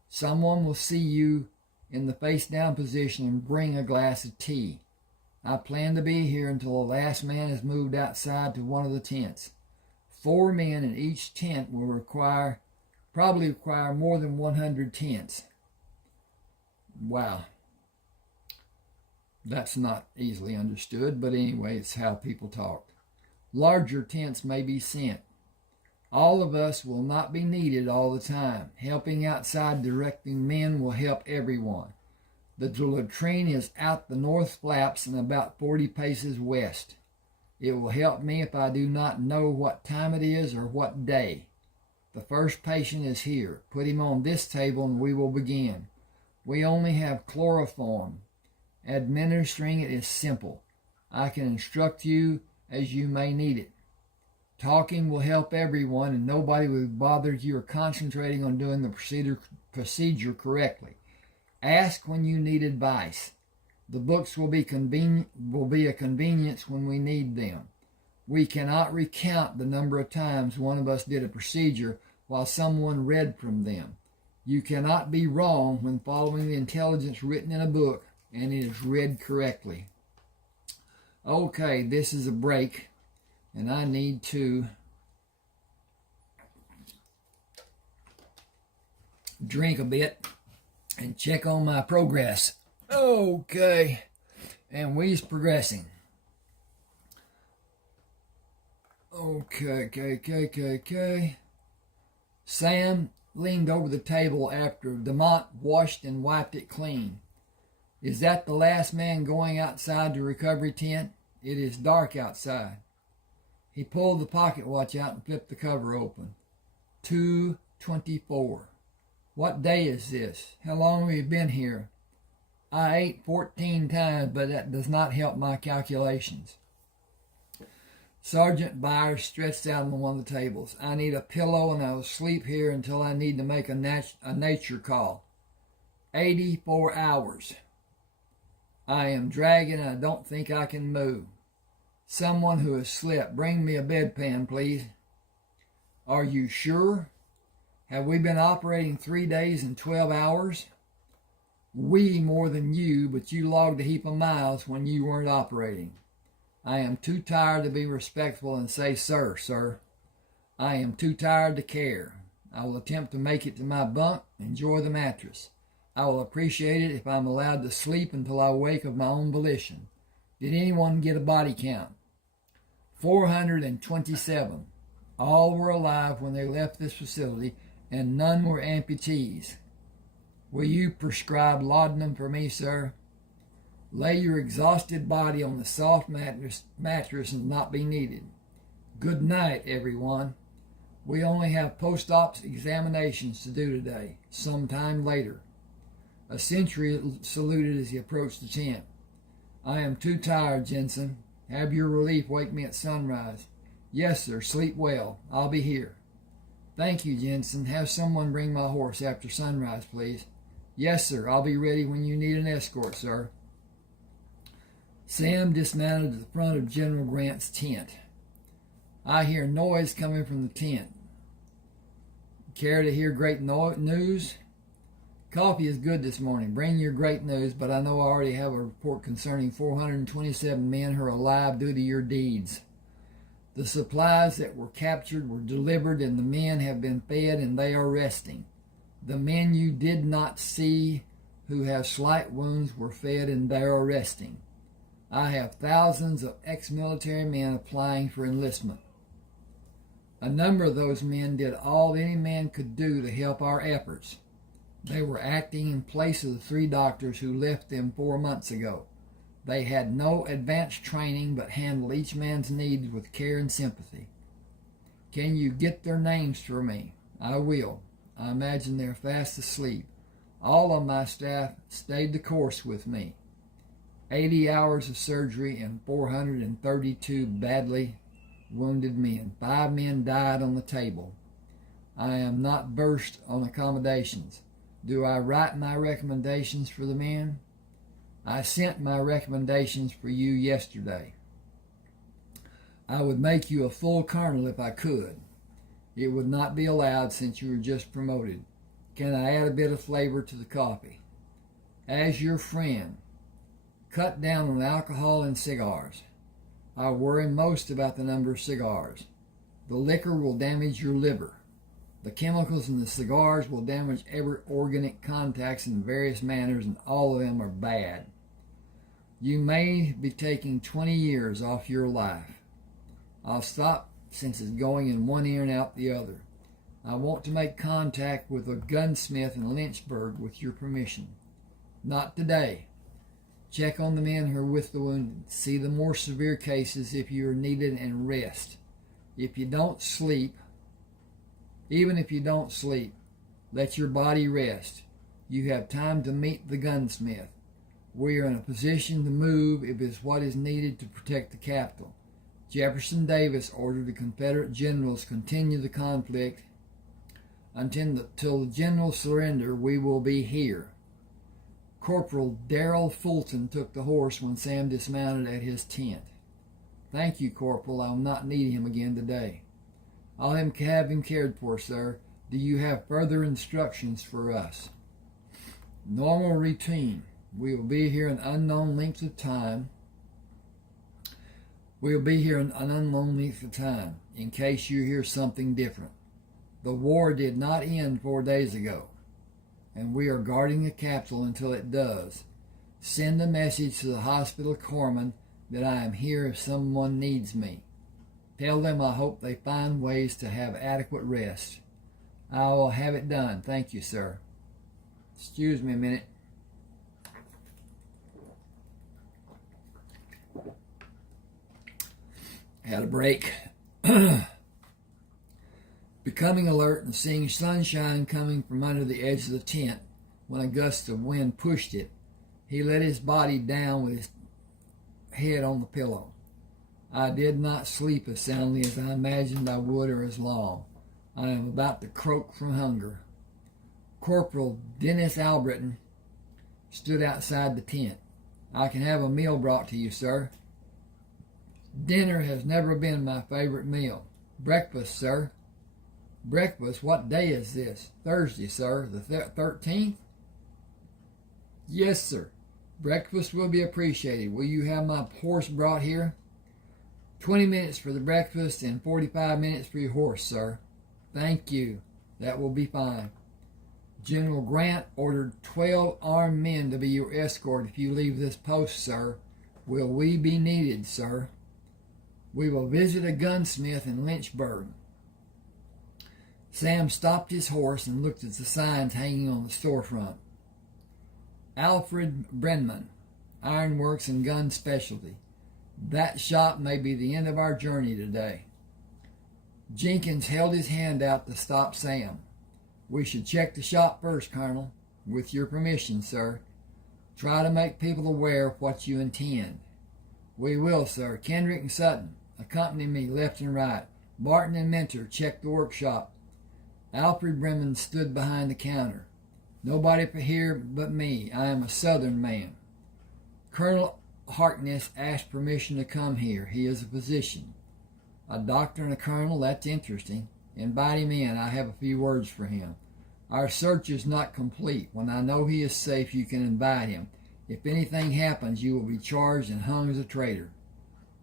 Someone will see you in the face-down position and bring a glass of tea. I plan to be here until the last man is moved outside to one of the tents. 4 men in each tent will probably require more than 100 tents. Wow. That's not easily understood, but anyway, it's how people talk. Larger tents may be sent. All of us will not be needed all the time. Helping outside directing men will help everyone. The latrine is out the north flaps and about 40 paces west. It will help me if I do not know what time it is or what day. The first patient is here. Put him on this table and we will begin. We only have chloroform. Administering it is simple. I can instruct you as you may need it. Talking will help everyone and nobody will be bothered. You are concentrating on doing the procedure correctly. Ask when you need advice. The books will be a convenience when we need them. We cannot recount the number of times one of us did a procedure while someone read from them. You cannot be wrong when following the intelligence written in a book and it is read correctly. Okay, this is a break, and I need to drink a bit and check on my progress. Okay, and we's progressing. Okay. Sam leaned over the table after Demont washed and wiped it clean. Is that the last man going outside the recovery tent? It is dark outside. He pulled the pocket watch out and flipped the cover open. 2:24. What day is this? How long have you been here? I ate 14 times, but that does not help my calculations. Sergeant Byers stretched out on one of the tables. I need a pillow and I will sleep here until I need to make a nature call. 84 hours. I am dragging and I don't think I can move. Someone who has slept, bring me a bedpan, please. Are you sure? Have we been operating 3 days and 12 hours? We more than you, but you logged a heap of miles when you weren't operating. I am too tired to be respectful and say, sir. I am too tired to care. I will attempt to make it to my bunk, enjoy the mattress. I will appreciate it if I'm allowed to sleep until I wake of my own volition. Did anyone get a body count? 427. All were alive when they left this facility, and none were amputees. Will you prescribe laudanum for me, sir? Lay your exhausted body on the soft mattress and not be needed. Good night, everyone. We only have post-op examinations to do today, sometime later. A sentry saluted as he approached the tent. I am too tired, Jensen. Have your relief wake me at sunrise. Yes, sir. Sleep well. I'll be here. Thank you, Jensen. Have someone bring my horse after sunrise, please. Yes, sir. I'll be ready when you need an escort, sir. Sam dismounted at the front of General Grant's tent. I hear noise coming from the tent. Care to hear great news? Coffee is good this morning. Bring your great news, but I know I already have a report concerning 427 men who are alive due to your deeds. The supplies that were captured were delivered, and the men have been fed, and they are resting. The men you did not see who have slight wounds were fed, and they are resting. I have thousands of ex-military men applying for enlistment. A number of those men did all any man could do to help our efforts. They were acting in place of the 3 doctors who left them 4 months ago. They had no advanced training but handled each man's needs with care and sympathy. Can you get their names for me? I will. I imagine they're fast asleep. All of my staff stayed the course with me. 80 hours of surgery and 432 badly wounded men. 5 men died on the table. I am not versed on accommodations. Do I write my recommendations for the men? I sent my recommendations for you yesterday. I would make you a full colonel if I could. It would not be allowed since you were just promoted. Can I add a bit of flavor to the coffee? As your friend, cut down on alcohol and cigars. I worry most about the number of cigars. The liquor will damage your liver. The chemicals in the cigars will damage every organic contacts in various manners, and all of them are bad. You may be taking 20 years off your life. I'll stop since it's going in one ear and out the other. I want to make contact with a gunsmith in Lynchburg with your permission. Not today. Check on the men who are with the wounded. See the more severe cases if you are needed, and rest. If you don't sleep, even if you don't sleep, let your body rest. You have time to meet the gunsmith. We are in a position to move if it's what is needed to protect the capital. Jefferson Davis ordered the Confederate generals continue the conflict until the generals surrender. We will be here. Corporal Darrell Fulton took the horse when Sam dismounted at his tent. Thank you, Corporal. I will not need him again today. I'll have him cared for, sir. Do you have further instructions for us? Normal routine. We will be here an unknown length of time. In case you hear something different. The war did not end 4 days ago, and we are guarding the capital until it does. Send a message to the hospital corpsmen that I am here if someone needs me. Tell them I hope they find ways to have adequate rest. I will have it done. Thank you, sir. Excuse me a minute. Had a break. Becoming alert and seeing sunshine coming from under the edge of the tent when a gust of wind pushed it, he let his body down with his head on the pillow. I did not sleep as soundly as I imagined I would, or as long. I am about to croak from hunger. Corporal Dennis Albritton stood outside the tent. I can have a meal brought to you, sir. Dinner has never been my favorite meal. Breakfast, sir. Breakfast? What day is this? Thursday, sir. The 13th? Yes, sir. Breakfast will be appreciated. Will you have my horse brought here? 20 minutes for the breakfast and 45 minutes for your horse, sir. Thank you. That will be fine. General Grant ordered 12 armed men to be your escort if you leave this post, sir. Will we be needed, sir? We will visit a gunsmith in Lynchburg. Sam stopped his horse and looked at the signs hanging on the storefront. Alfred Brenman, Ironworks and Gun Specialty. That shop may be the end of our journey today. Jenkins held his hand out to stop Sam. We should check the shop first, Colonel. With your permission, sir. Try to make people aware of what you intend. We will, sir. Kendrick and Sutton, accompany me left and right. Barton and Mentor, check the workshop. Alfred Bremen stood behind the counter. Nobody here but me. I am a Southern man. Colonel Harkness asked permission to come here. He is a physician. A doctor and a colonel, that's interesting. Invite him in. I have a few words for him. Our search is not complete. When I know he is safe, you can invite him. If anything happens, you will be charged and hung as a traitor.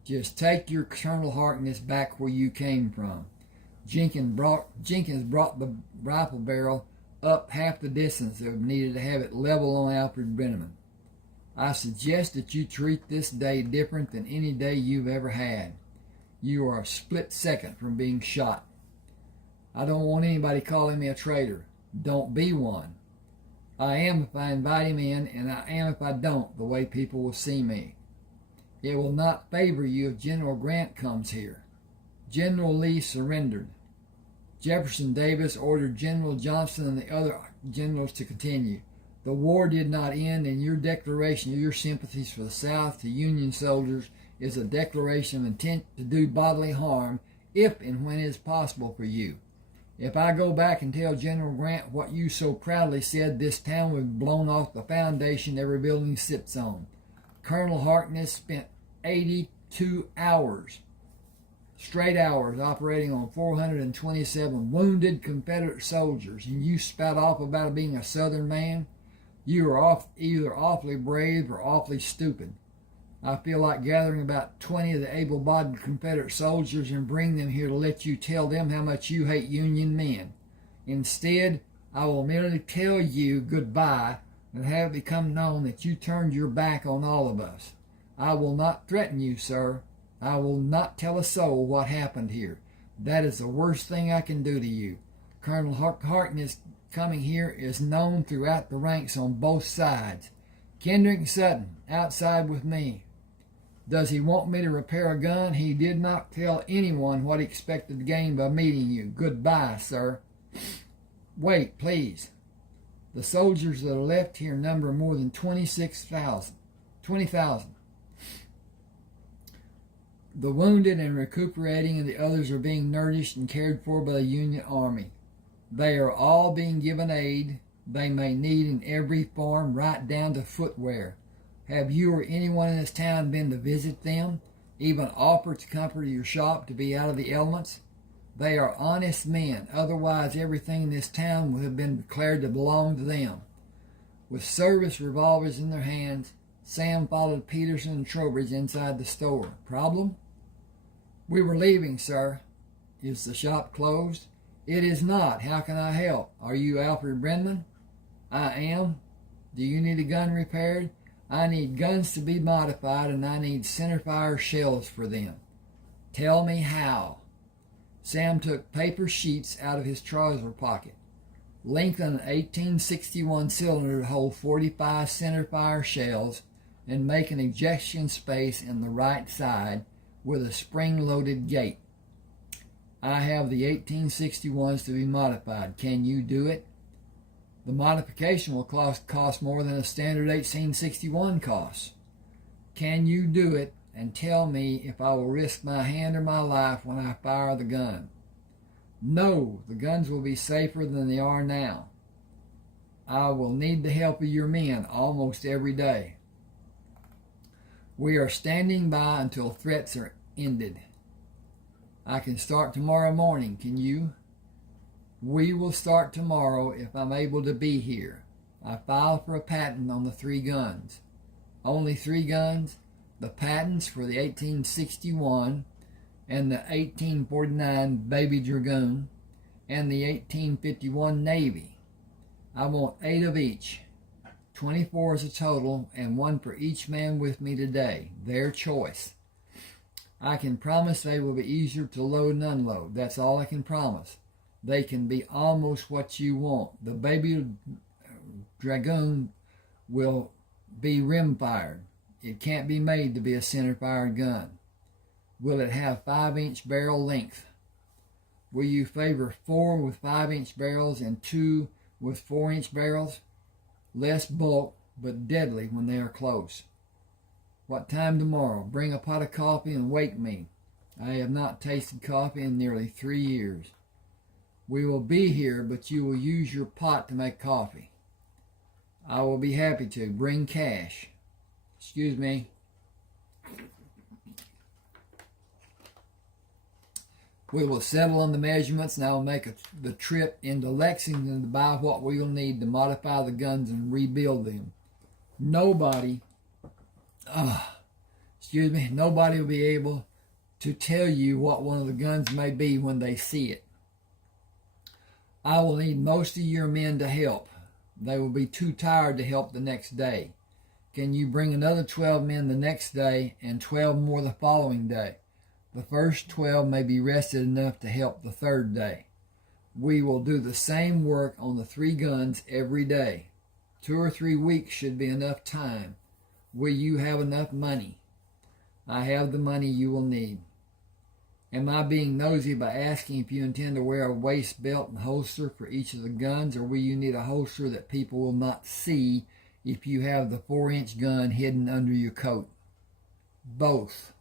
Just take your Colonel Harkness back where you came from. Jenkins brought the rifle barrel up half the distance that was needed to have it level on Alfred Brenneman. I suggest that you treat this day different than any day you've ever had. You are a split second from being shot. I don't want anybody calling me a traitor. Don't be one. I am if I invite him in, and I am if I don't, the way people will see me. It will not favor you if General Grant comes here. General Lee surrendered. Jefferson Davis ordered General Johnson and the other generals to continue. The war did not end, and your declaration of your sympathies for the South to Union soldiers is a declaration of intent to do bodily harm if and when it is possible for you. If I go back and tell General Grant what you so proudly said, this town will be blown off the foundation every building sits on. Colonel Harkness spent 82 hours, straight hours, operating on 427 wounded Confederate soldiers, and you spout off about being a Southern man? You are either awfully brave or awfully stupid. I feel like gathering about 20 of the able-bodied Confederate soldiers and bring them here to let you tell them how much you hate Union men. Instead, I will merely tell you goodbye and have it become known that you turned your back on all of us. I will not threaten you, sir. I will not tell a soul what happened here. That is the worst thing I can do to you. Colonel Harkness coming here is known throughout the ranks on both sides. Kendrick Sutton, outside with me. Does he want me to repair a gun? He did not tell anyone what he expected to gain by meeting you. Goodbye, sir. Wait, please. The soldiers that are left here number more than 20,000. The wounded and recuperating, and the others are being nourished and cared for by the Union Army. They are all being given aid they may need in every form, right down to footwear. Have you or anyone in this town been to visit them? Even offered to come to your shop to be out of the elements? They are honest men. Otherwise, everything in this town would have been declared to belong to them. With service revolvers in their hands, Sam followed Peterson and Trowbridge inside the store. Problem? We were leaving, sir. Is the shop closed? It is not. How can I help? Are you Alfred Brennan? I am. Do you need a gun repaired? I need guns to be modified, and I need centerfire shells for them. Tell me how. Sam took paper sheets out of his trouser pocket. Lengthen an 1861 cylinder to hold 45 centerfire shells and make an ejection space in the right side with a spring-loaded gate. I have the 1861s to be modified. Can you do it? The modification will cost more than a standard 1861 costs. Can you do it, and tell me if I will risk my hand or my life when I fire the gun? No, the guns will be safer than they are now. I will need the help of your men almost every day. We are standing by until threats are ended. I can start tomorrow morning, can you? We will start tomorrow if I'm able to be here. I filed for a patent on the 3 guns. Only 3 guns? The patents for the 1861 and the 1849 Baby Dragoon and the 1851 Navy. I want 8 of each. 24 is a total, and 1 for each man with me today. Their choice. I can promise they will be easier to load and unload. That's all I can promise. They can be almost what you want. The Baby Dragoon will be rim-fired. It can't be made to be a center-fired gun. Will it have 5-inch barrel length? Will you favor 4 with 5-inch barrels and 2 with 4-inch barrels? Less bulk, but deadly when they are close. What time tomorrow? Bring a pot of coffee and wake me. I have not tasted coffee in nearly 3 years. We will be here, but you will use your pot to make coffee. I will be happy to. Bring cash. Excuse me. We will settle on the measurements, and I will make the trip into Lexington to buy what we will need to modify the guns and rebuild them. Nobody will be able to tell you what one of the guns may be when they see it. I will need most of your men to help. They will be too tired to help the next day. Can you bring another 12 men the next day and 12 more the following day? The first 12 may be rested enough to help the third day. We will do the same work on the 3 guns every day. 2 or 3 weeks should be enough time. Will you have enough money? I have the money you will need. Am I being nosy by asking if you intend to wear a waist belt and holster for each of the guns, or will you need a holster that people will not see if you have the 4-inch gun hidden under your coat? Both.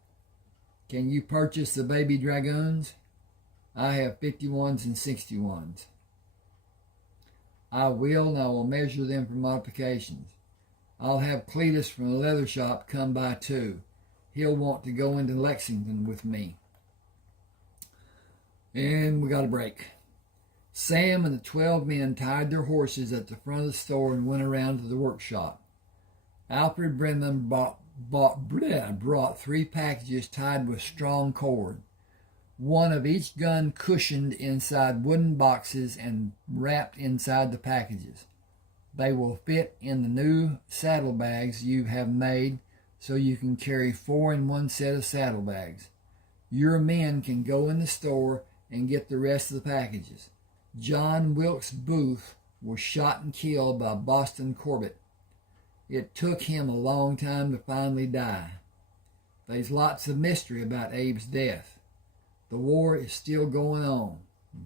Can you purchase the Baby Dragoons? I have 51s and 61s. I will, and I will measure them for modifications. I'll have Cletus from the leather shop come by too. He'll want to go into Lexington with me. And we got a break. Sam and the 12 men tied their horses at the front of the store and went around to the workshop. Alfred Brennan brought 3 packages tied with strong cord, 1 of each gun cushioned inside wooden boxes and wrapped inside the packages. They will fit in the new saddlebags you have made, so you can carry 4 in one set of saddlebags. Your men can go in the store and get the rest of the packages. John Wilkes Booth was shot and killed by Boston Corbett. It took him a long time to finally die. There's lots of mystery about Abe's death. The war is still going on.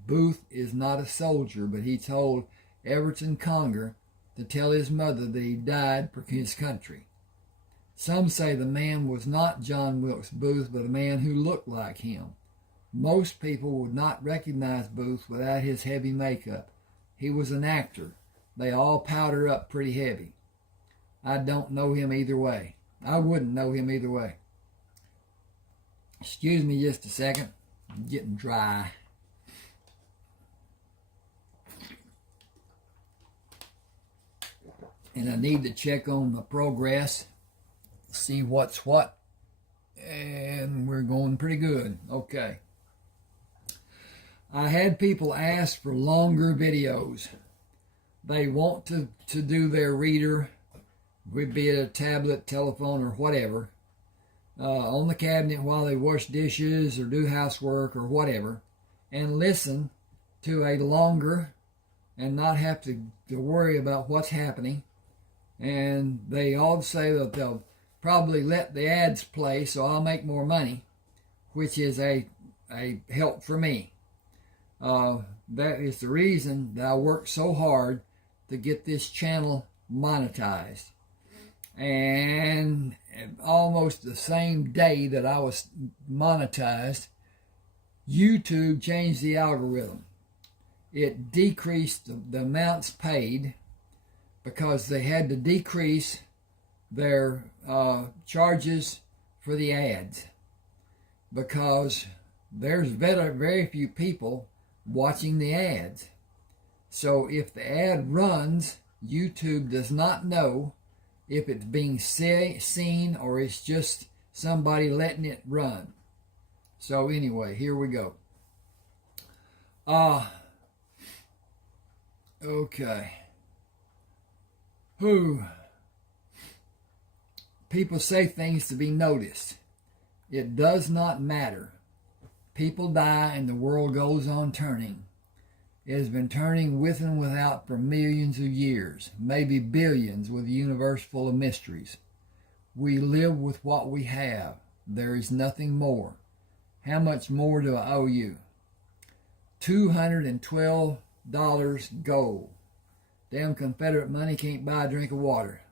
Booth is not a soldier, but he told Everton Conger to tell his mother that he died for his country. Some say the man was not John Wilkes Booth, but a man who looked like him. Most people would not recognize Booth without his heavy makeup. He was an actor. They all powder up pretty heavy. I don't know him either way. I wouldn't know him either way. Excuse me just a second. I'm getting dry. And I need to check on my progress, see what's what, and we're going pretty good. Okay. I had people ask for longer videos. They want to do their reader, be it a tablet, telephone, or whatever, on the cabinet while they wash dishes or do housework or whatever, and listen to a longer and not have to worry about what's happening. And they all say that they'll probably let the ads play so I'll make more money, which is a help for me. That is the reason that I work so hard to get this channel monetized. And almost the same day that I was monetized, YouTube changed the algorithm. It decreased the amounts paid because they had to decrease their charges for the ads, because there's very few people watching the ads. So if the ad runs, YouTube does not know if it's being seen or it's just somebody letting it run. So anyway, here we go. Okay. People say things to be noticed. It does not matter. People die and the world goes on turning. It has been turning with and without for millions of years, maybe billions, with a universe full of mysteries. We live with what we have. There is nothing more. How much more do I owe you? $212 gold. Damn Confederate money can't buy a drink of water.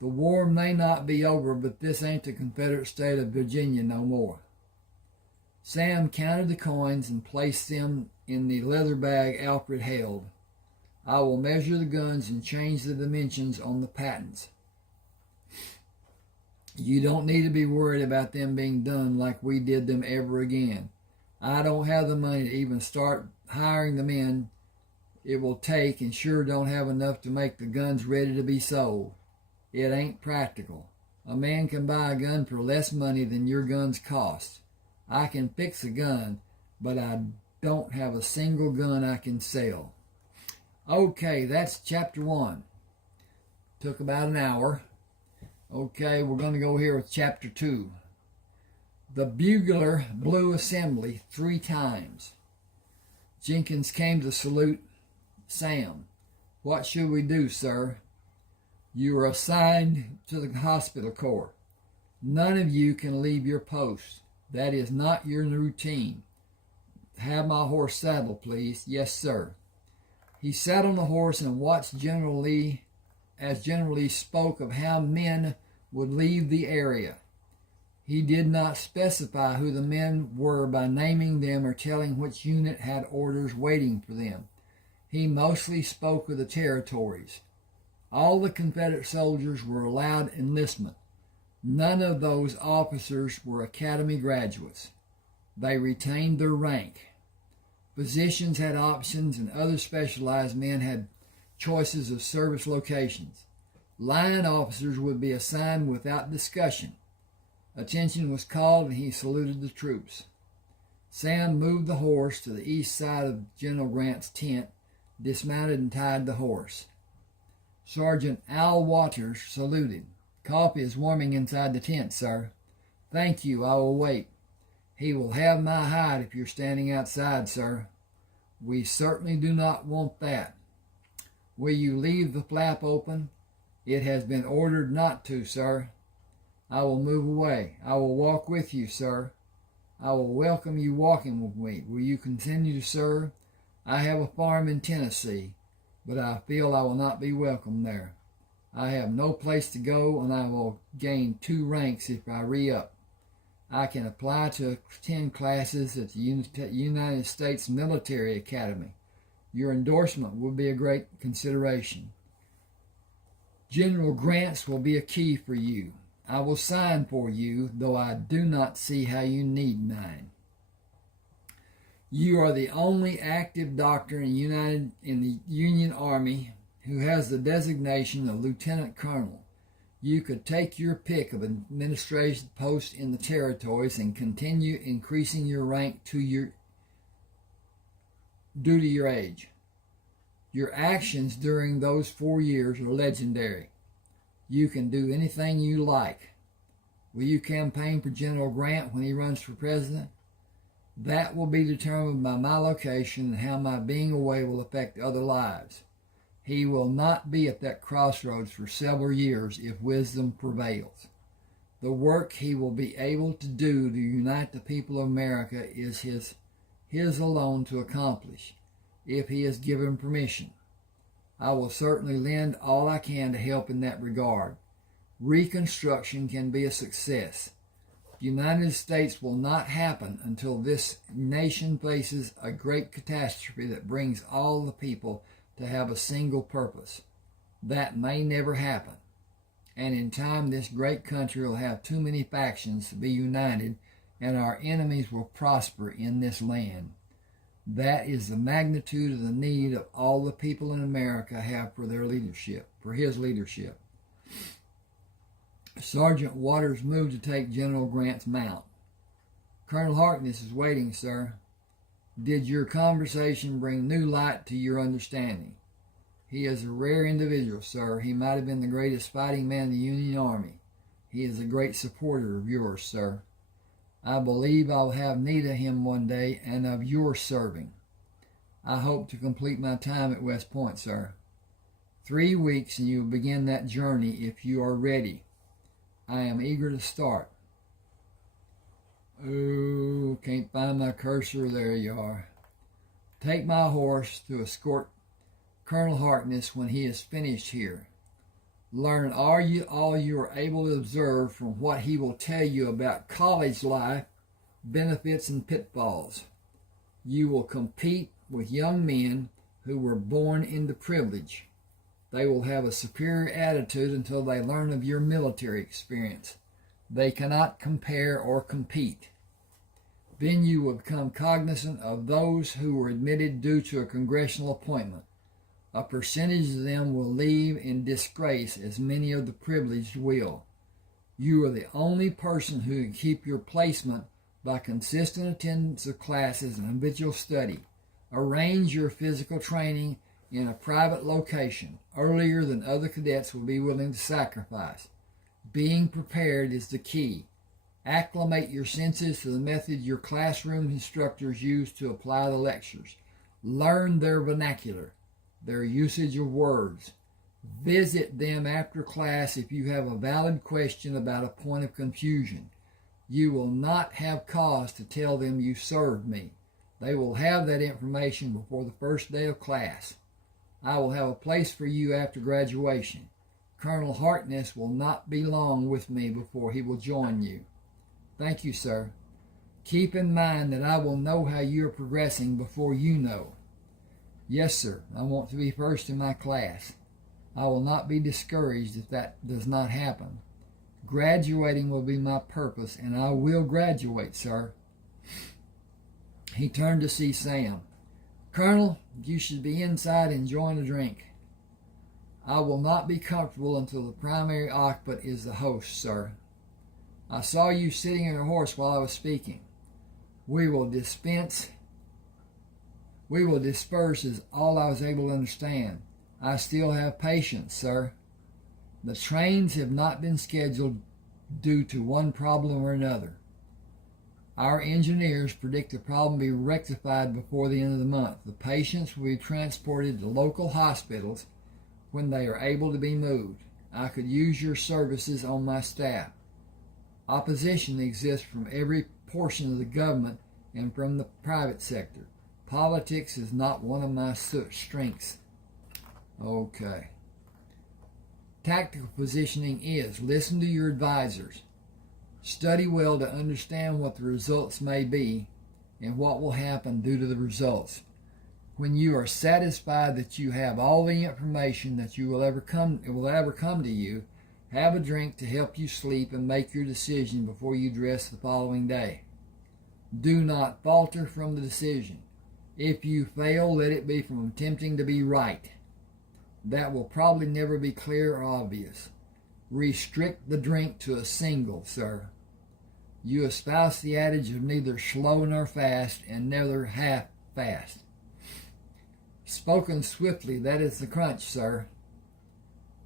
The war may not be over, but this ain't the Confederate state of Virginia no more. Sam counted the coins and placed them in the leather bag Alfred held. I will measure the guns and change the dimensions on the patents. You don't need to be worried about them being done like we did them ever again. I don't have the money to even start hiring the men it will take, and sure don't have enough to make the guns ready to be sold. It ain't practical. A man can buy a gun for less money than your guns cost. I can fix a gun, but I don't have a single gun I can sell. Okay, that's chapter 1. Took about an hour. Okay, we're going to go here with chapter 2. The bugler blew assembly 3 times. Jenkins came to salute Sam. What should we do, sir? You are assigned to the hospital corps. None of you can leave your post. That is not your routine. Have my horse saddled, please. Yes, sir. He sat on the horse and watched General Lee as General Lee spoke of how men would leave the area. He did not specify who the men were by naming them or telling which unit had orders waiting for them. He mostly spoke of the territories. All the Confederate soldiers were allowed enlistment. None of those officers were academy graduates. They retained their rank. Physicians had options, and other specialized men had choices of service locations. Line officers would be assigned without discussion. Attention was called, and he saluted the troops. Sam moved the horse to the east side of General Grant's tent, dismounted and tied the horse. Sergeant Al Waters saluted. Coffee is warming inside the tent, sir. Thank you, I will wait. He will have my hide if you're standing outside, sir. We certainly do not want that. Will you leave the flap open? It has been ordered not to, sir. I will move away. I will walk with you, sir. I will welcome you walking with me. Will you continue to serve? I have a farm in Tennessee, but I feel I will not be welcome there. I have no place to go, and I will gain 2 ranks if I re-up. I can apply to attend classes at the United States Military Academy. Your endorsement will be a great consideration. General grants will be a key for you. I will sign for you, though I do not see how you need mine. You are the only active doctor in the Union Army who has the designation of lieutenant colonel. You could take your pick of administration posts in the territories and continue increasing your rank due to your age. Your actions during those 4 years are legendary. You can do anything you like. Will you campaign for General Grant when he runs for president? That will be determined by my location and how my being away will affect other lives. He will not be at that crossroads for several years if wisdom prevails. The work he will be able to do to unite the people of America is his alone to accomplish, if he is given permission. I will certainly lend all I can to help in that regard. Reconstruction can be a success. The United States will not happen until this nation faces a great catastrophe that brings all the people to have a single purpose. That may never happen. And in time, this great country will have too many factions to be united, and our enemies will prosper in this land. That is the magnitude of the need of all the people in America have for their leadership, for his leadership. Sergeant Waters moved to take General Grant's mount. Colonel Harkness is waiting, sir. Did your conversation bring new light to your understanding? He is a rare individual, sir. He might have been the greatest fighting man in the Union Army. He is a great supporter of yours, sir. I believe I'll have need of him one day and of your serving. I hope to complete my time at West Point, sir. 3 weeks and you will begin that journey if you are ready. I am eager to start. Oh, can't find my cursor. There you are. Take my horse to escort Colonel Harkness when he is finished here. Learn all you are able to observe from what he will tell you about college life, benefits, and pitfalls. You will compete with young men who were born into privilege. They will have a superior attitude until they learn of your military experience. They cannot compare or compete. Then you will become cognizant of those who were admitted due to a congressional appointment. A percentage of them will leave in disgrace, as many of the privileged will. You are the only person who can keep your placement by consistent attendance of classes and habitual study. Arrange your physical training in a private location, earlier than other cadets will be willing to sacrifice. Being prepared is the key. Acclimate your senses to the method your classroom instructors use to apply the lectures. Learn their vernacular, their usage of words. Visit them after class if you have a valid question about a point of confusion. You will not have cause to tell them you served me. They will have that information before the first day of class. I will have a place for you after graduation. Colonel Harkness will not be long with me before he will join you. Thank you, sir. Keep in mind that I will know how you are progressing before you know. Yes, sir, I want to be first in my class. I will not be discouraged if that does not happen. Graduating will be my purpose, and I will graduate, sir. He turned to see Sam. Colonel, you should be inside enjoying a drink. I will not be comfortable until the primary occupant is the host, sir. I saw you sitting on your horse while I was speaking. We will disperse is all I was able to understand. I still have patience, sir. The trains have not been scheduled due to one problem or another. Our engineers predict the problem be rectified before the end of the month. The patients will be transported to local hospitals when they are able to be moved. I could use your services on my staff. Opposition exists from every portion of the government and from the private sector. Politics is not one of my strengths. Okay. Tactical positioning is listen to your advisors. Study well to understand what the results may be and what will happen due to the results. When you are satisfied that you have all the information that will ever come to you, have a drink to help you sleep and make your decision before you dress the following day. Do not falter from the decision. If you fail, let it be from attempting to be right. That will probably never be clear or obvious. Restrict the drink to a single, sir. You espouse the adage of neither slow nor fast and neither half fast. Spoken swiftly, that is the crunch, sir.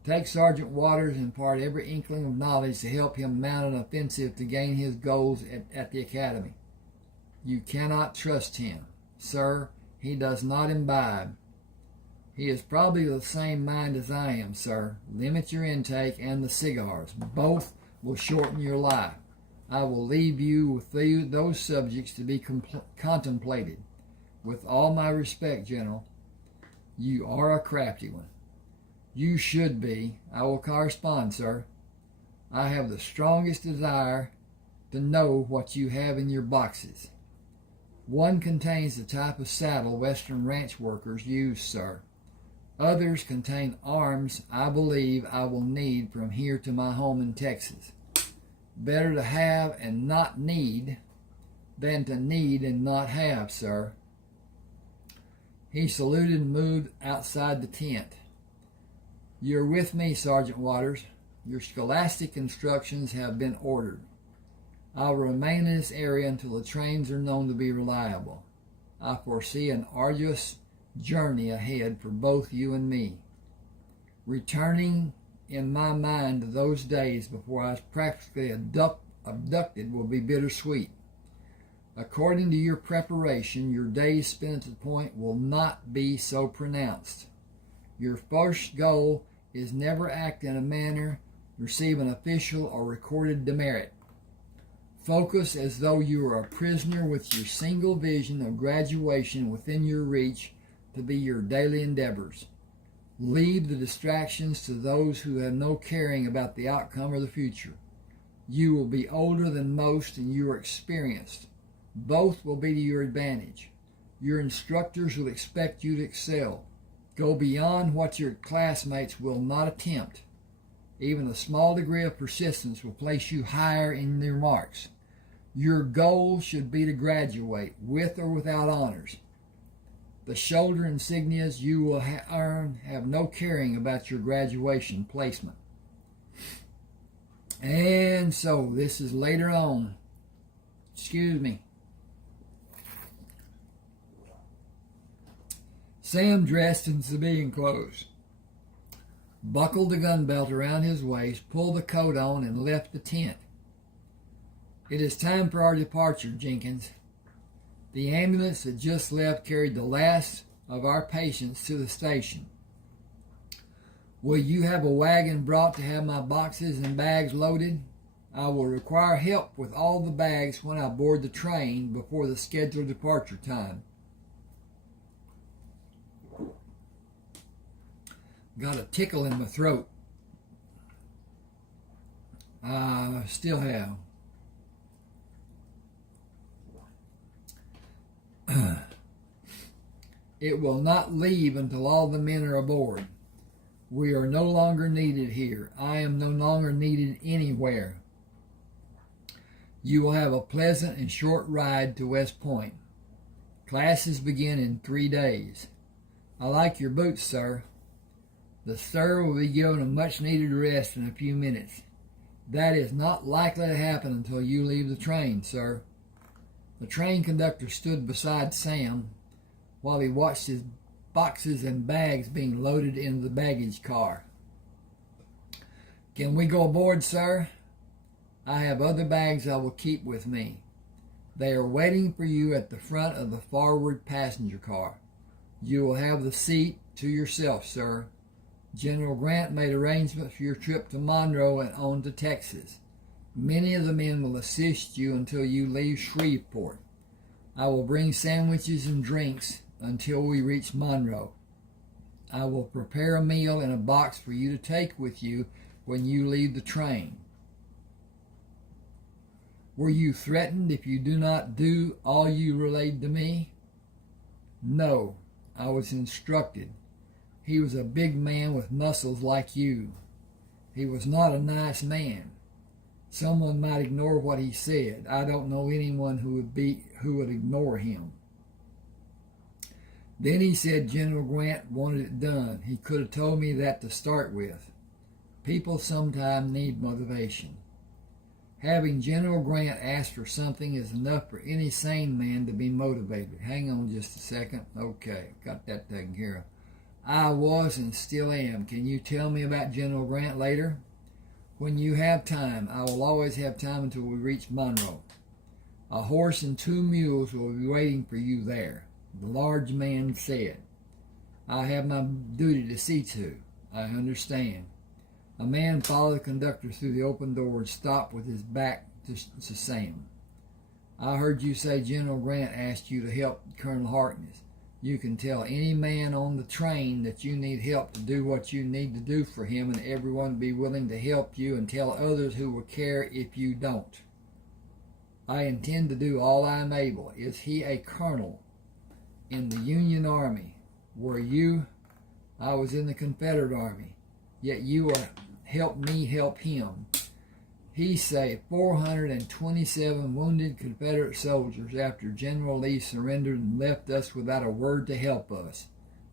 Take Sergeant Waters and impart every inkling of knowledge to help him mount an offensive to gain his goals at the academy. You cannot trust him. Sir, he does not imbibe. He is probably of the same mind as I am, sir. Limit your intake and the cigars. Both will shorten your life. I will leave you with those subjects to be contemplated. With all my respect, General, you are a crafty one. You should be. I will correspond, sir. I have the strongest desire to know what you have in your boxes. One contains the type of saddle Western ranch workers use, sir. Others contain arms I believe I will need from here to my home in Texas. Better to have and not need than to need and not have, sir. He saluted and moved outside the tent. You're with me, Sergeant Waters. Your scholastic instructions have been ordered. I will remain in this area until the trains are known to be reliable. I foresee an arduous journey ahead for both you and me. Returning in my mind to those days before I was practically abducted will be bittersweet. According to your preparation, your days spent at the point will not be so pronounced. Your first goal is never act in a manner receive an official or recorded demerit. Focus as though you are a prisoner with your single vision of graduation within your reach to be your daily endeavors. Leave the distractions to those who have no caring about the outcome or the future. You will be older than most and you are experienced. Both will be to your advantage. Your instructors will expect you to excel. Go beyond what your classmates will not attempt. Even a small degree of persistence will place you higher in your marks. Your goal should be to graduate, with or without honors. The shoulder insignias you will earn have no caring about your graduation placement. And so, this is later on. Excuse me. Sam dressed in civilian clothes, buckled the gun belt around his waist, pulled the coat on, and left the tent. It is time for our departure, Jenkins. The ambulance that just left carried the last of our patients to the station. Will you have a wagon brought to have my boxes and bags loaded? I will require help with all the bags when I board the train before the scheduled departure time. Got a tickle in my throat. I still have. It will not leave until all the men are aboard. We are no longer needed here. I am no longer needed anywhere. You will have a pleasant and short ride to West Point. Classes begin in 3 days. I like your boots, sir. The sir will be given a much-needed rest in a few minutes. That is not likely to happen until you leave the train, sir. The train conductor stood beside Sam while he watched his boxes and bags being loaded into the baggage car. Can we go aboard, sir? I have other bags I will keep with me. They are waiting for you at the front of the forward passenger car. You will have the seat to yourself, sir. General Grant made arrangements for your trip to Monroe and on to Texas. Many of the men will assist you until you leave Shreveport. I will bring sandwiches and drinks until we reach Monroe. I will prepare a meal in a box for you to take with you when you leave the train. Were you threatened if you do not do all you relayed to me? No, I was instructed. He was a big man with muscles like you. He was not a nice man. Someone might ignore what he said. I don't know anyone who would ignore him. Then he said General Grant wanted it done. He could have told me that to start with. People sometimes need motivation. Having General Grant ask for something is enough for any sane man to be motivated. Hang on just a second. Okay, got that taken care of. I was and still am. Can you tell me about General Grant later? When you have time. I will always have time until we reach Monroe. A horse and 2 mules will be waiting for you there, the large man said. I have my duty to see to. I understand. A man followed the conductor through the open door and stopped with his back to Sam. I heard you say General Grant asked you to help Colonel Harkness. You can tell any man on the train that you need help to do what you need to do for him, and everyone will be willing to help you, and tell others who will care if you don't. I intend to do all I am able. Is he a colonel in the Union Army? Were you? I was in the Confederate Army. Yet you are help me help him. He saved 427 wounded Confederate soldiers after General Lee surrendered and left us without a word to help us.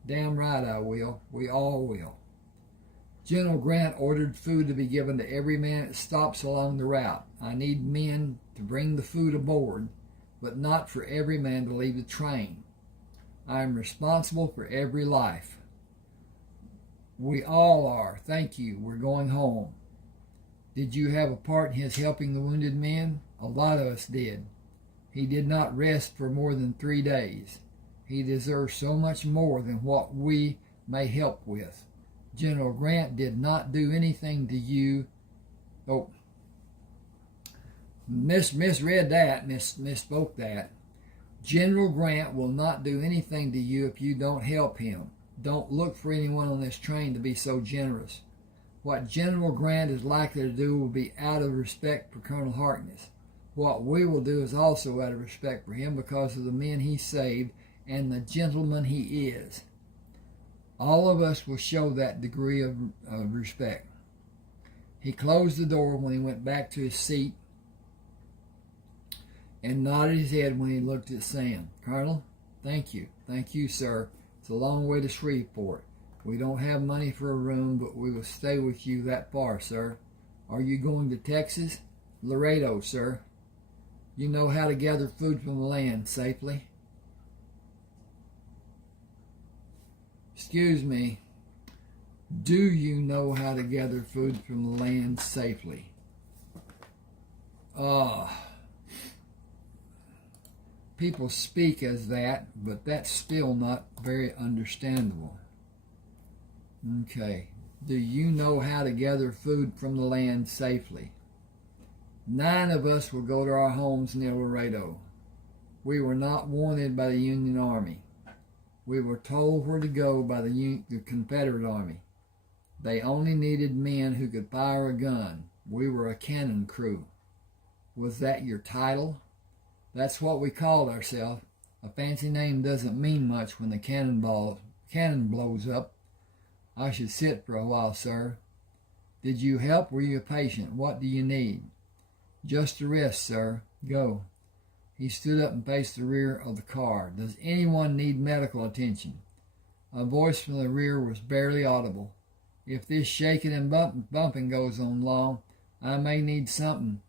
Damn right I will. We all will. General Grant ordered food to be given to every man that stops along the route. I need men to bring the food aboard, but not for every man to leave the train. I am responsible for every life. We all are. Thank you. We're going home. Did you have a part in his helping the wounded men? A lot of us did. He did not rest for more than 3 days. He deserves so much more than what we may help with. General Grant did not do anything to you. Oh, misread that, misspoke that. General Grant will not do anything to you if you don't help him. Don't look for anyone on this train to be so generous. What General Grant is likely to do will be out of respect for Colonel Harkness. What we will do is also out of respect for him because of the men he saved and the gentleman he is. All of us will show that degree of respect. He closed the door when he went back to his seat and nodded his head when he looked at Sam. Colonel, thank you. Thank you, sir. It's a long way to Shreveport. We don't have money for a room, but we will stay with you that far, sir. Are you going to Texas? Laredo, sir. You know how to gather food from the land safely? Excuse me. Do you know how to gather food from the land safely? People speak as that, but that's still not very understandable. Okay. Do you know how to gather food from the land safely? 9 of us will go to our homes near Laredo. We were not wanted by the Union Army. We were told where to go by the Confederate Army. They only needed men who could fire a gun. We were a cannon crew. Was that your title? That's what we called ourselves. A fancy name doesn't mean much when the cannon blows up. I should sit for a while, sir. Did you help? Were you a patient? What do you need? Just a rest, sir. Go. He stood up and faced the rear of the car. Does anyone need medical attention? A voice from the rear was barely audible. If this shaking and bumping goes on long, I may need something.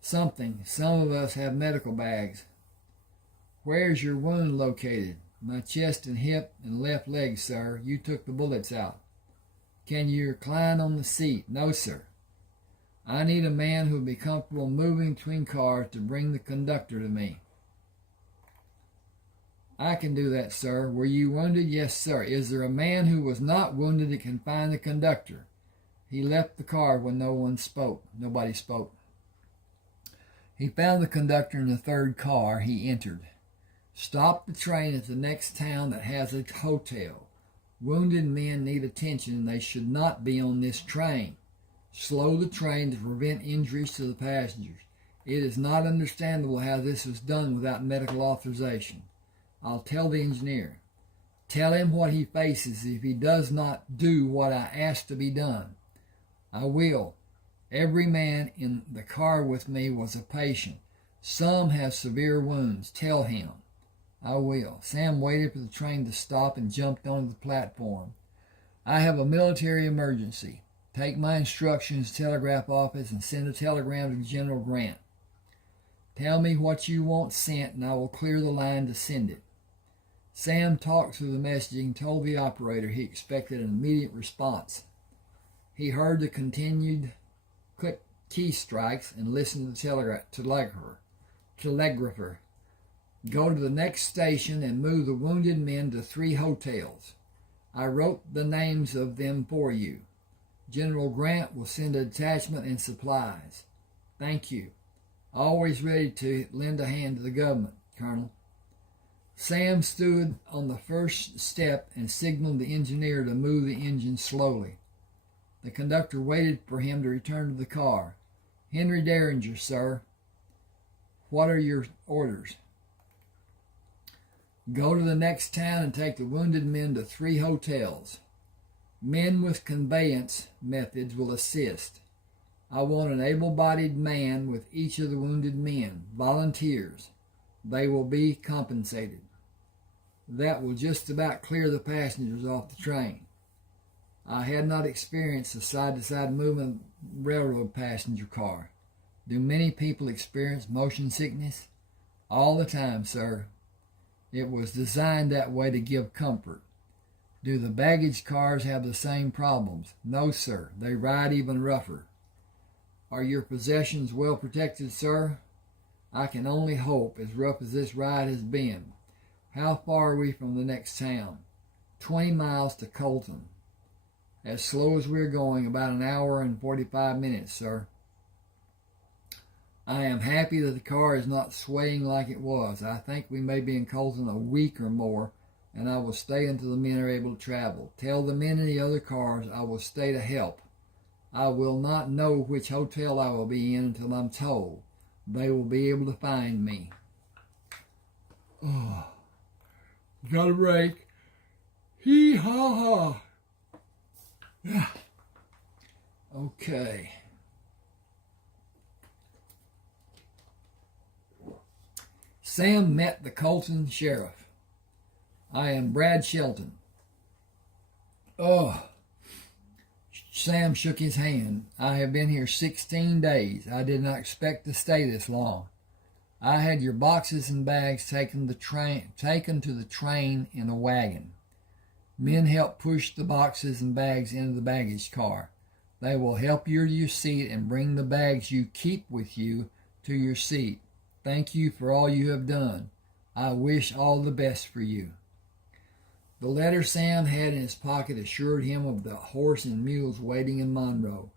Some of us have medical bags. Where's your wound located? My chest and hip and left leg, sir. You took the bullets out. Can you recline on the seat? No, sir. I need a man who will be comfortable moving between cars to bring the conductor to me. I can do that, sir. Were you wounded? Yes, sir. Is there a man who was not wounded that can find the conductor? He left the car when nobody spoke. He found the conductor in the third car he entered. Stop the train at the next town that has a hotel. Wounded men need attention and they should not be on this train. Slow the train to prevent injuries to the passengers. It is not understandable how this was done without medical authorization. I'll tell the engineer. Tell him what he faces if he does not do what I ask to be done. I will. Every man in the car with me was a patient. Some have severe wounds. Tell him. I will. Sam waited for the train to stop and jumped onto the platform. I have a military emergency. Take my instructions to the telegraph office and send a telegram to General Grant. Tell me what you want sent and I will clear the line to send it. Sam talked through the messaging and told the operator he expected an immediate response. He heard the continued click key strikes and listened to the telegrapher. Go to the next station and move the wounded men to 3 hotels. I wrote the names of them for you. General Grant will send a detachment and supplies. Thank you. Always ready to lend a hand to the government, Colonel. Sam stood on the first step and signaled the engineer to move the engine slowly. The conductor waited for him to return to the car. Henry Derringer, sir. What are your orders? Go to the next town and take the wounded men to 3 hotels. Men with conveyance methods will assist. I want an able-bodied man with each of the wounded men, volunteers. They will be compensated. That will just about clear the passengers off the train. I had not experienced a side-to-side movement railroad passenger car. Do many people experience motion sickness? All the time, sir. It was designed that way to give comfort. Do the baggage cars have the same problems? No, sir. They ride even rougher. Are your possessions well protected, sir? I can only hope, as rough as this ride has been. How far are we from the next town? 20 miles to Colton. As slow as we're going, about an hour and 45 minutes, sir. I am happy that the car is not swaying like it was. I think we may be in Colton a week or more, and I will stay until the men are able to travel. Tell the men in the other cars I will stay to help. I will not know which hotel I will be in until I'm told. They will be able to find me. Oh, got a break. Hee-haw-haw. Okay. Sam met the Colton sheriff. I am Brad Shelton. Oh. Sam shook his hand. I have been here 16 days. I did not expect to stay this long. I had your boxes and bags taken to the train in a wagon. Men help push the boxes and bags into the baggage car. They will help you to your seat and bring the bags you keep with you to your seat. Thank you for all you have done. I wish all the best for you. The letter Sam had in his pocket assured him of the horse and mules waiting in Monroe.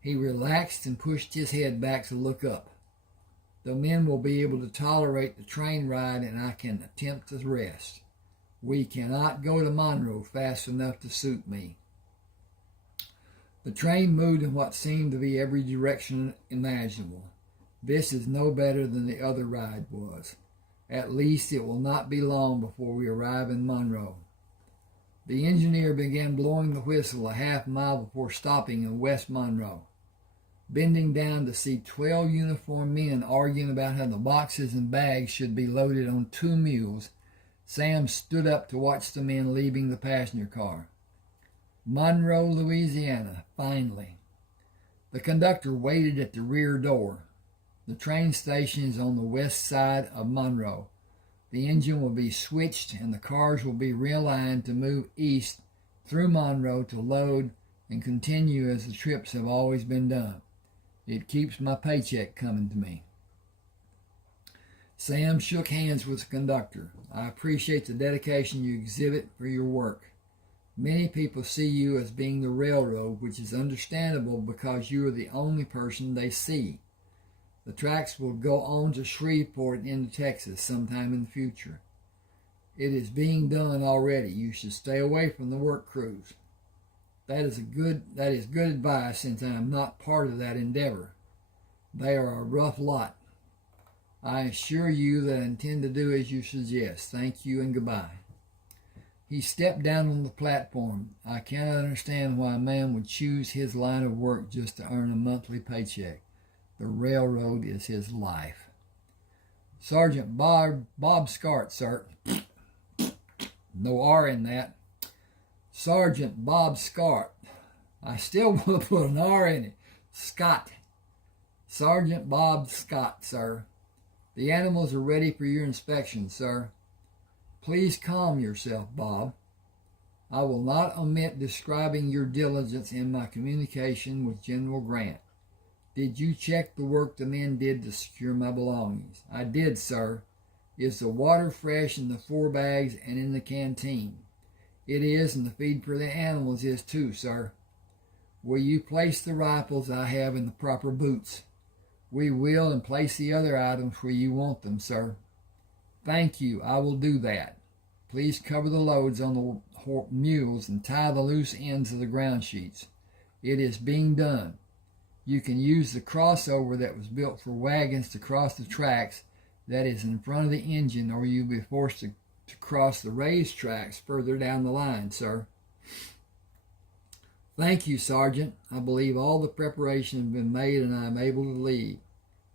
He relaxed and pushed his head back to look up. The men will be able to tolerate the train ride and I can attempt to rest. We cannot go to Monroe fast enough to suit me. The train moved in what seemed to be every direction imaginable. This is no better than the other ride was. At least it will not be long before we arrive in Monroe. The engineer began blowing the whistle a half mile before stopping in West Monroe. Bending down to see 12 uniformed men arguing about how the boxes and bags should be loaded on 2 mules, Sam stood up to watch the men leaving the passenger car. Monroe, Louisiana, finally. The conductor waited at the rear door. The train station is on the west side of Monroe. The engine will be switched and the cars will be realigned to move east through Monroe to load and continue as the trips have always been done. It keeps my paycheck coming to me. Sam shook hands with the conductor. I appreciate the dedication you exhibit for your work. Many people see you as being the railroad, which is understandable because you are the only person they see. The tracks will go on to Shreveport and into Texas sometime in the future. It is being done already. You should stay away from the work crews. That is good advice, since I am not part of that endeavor. They are a rough lot. I assure you that I intend to do as you suggest. Thank you and goodbye. He stepped down on the platform. I cannot understand why a man would choose his line of work just to earn a monthly paycheck. The railroad is his life. Sergeant Bob Scart, sir. No R in that. Sergeant Bob Scart. I still want to put an R in it. Scott. Sergeant Bob Scott, sir. The animals are ready for your inspection, sir. Please calm yourself, Bob. I will not omit describing your diligence in my communication with General Grant. Did you check the work the men did to secure my belongings? I did, sir. Is the water fresh in the 4 bags and in the canteen? It is, and the feed for the animals is too, sir. Will you place the rifles I have in the proper boots? We will, and place the other items where you want them, sir. Thank you. I will do that. Please cover the loads on the mules and tie the loose ends of the ground sheets. It is being done. You can use the crossover that was built for wagons to cross the tracks that is in front of the engine, or you'll be forced to cross the raised tracks further down the line, sir. Thank you, Sergeant. I believe all the preparation has been made and I am able to leave.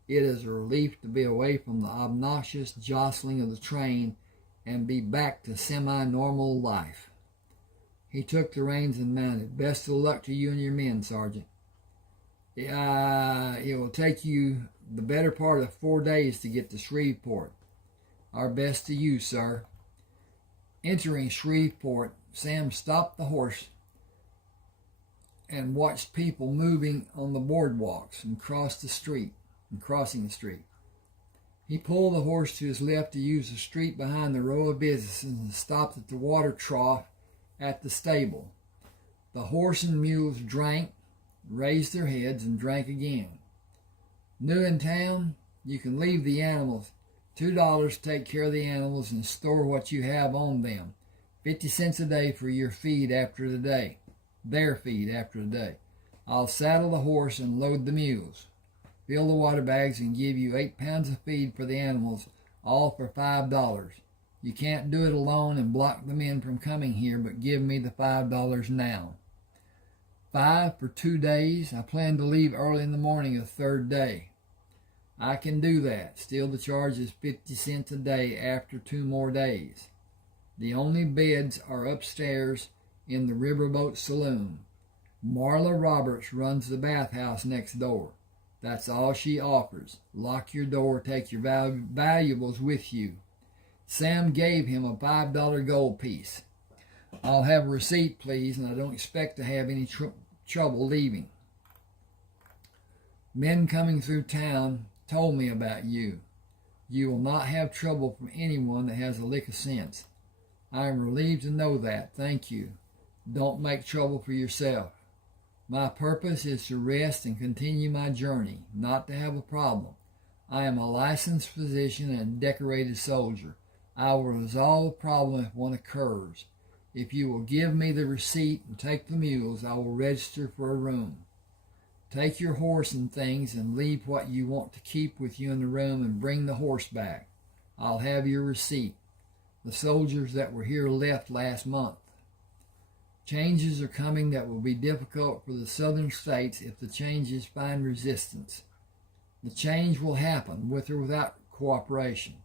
It is a relief to be away from the obnoxious jostling of the train and be back to semi-normal life. He took the reins and mounted. Best of luck to you and your men, Sergeant. It will take you the better part of 4 days to get to Shreveport. Our best to you, sir. Entering Shreveport, Sam stopped the horse and watched people moving on the boardwalks and crossing the street. He pulled the horse to his left to use the street behind the row of businesses and stopped at the water trough at the stable. The horse and mules drank, raised their heads, and drank again. New in town, you can leave the animals. $2 to take care of the animals and store what you have on them. 50 cents a day for your feed after the day. Their feed after the day. I'll saddle the horse and load the mules. Fill the water bags and give you 8 pounds of feed for the animals, all for $5. You can't do it alone and block the men from coming here, but give me the $5 now. 5 for 2 days. I plan to leave early in the morning of the 3rd day. I can do that. Still, the charge is 50 cents a day after 2 more days. The only beds are upstairs in the Riverboat Saloon. Marla Roberts runs the bathhouse next door. That's all she offers. Lock your door, take your valuables with you. Sam gave him a $5 gold piece. I'll have a receipt, please, and I don't expect to have any trouble leaving. Men coming through town told me about you. You will not have trouble from anyone that has a lick of sense. I am relieved to know that. Thank you. Don't make trouble for yourself. My purpose is to rest and continue my journey, not to have a problem. I am a licensed physician and a decorated soldier. I will resolve a problem if one occurs. If you will give me the receipt and take the mules, I will register for a room. Take your horse and things and leave what you want to keep with you in the room and bring the horse back. I'll have your receipt. The soldiers that were here left last month. Changes are coming that will be difficult for the southern states if the changes find resistance. The change will happen with or without cooperation.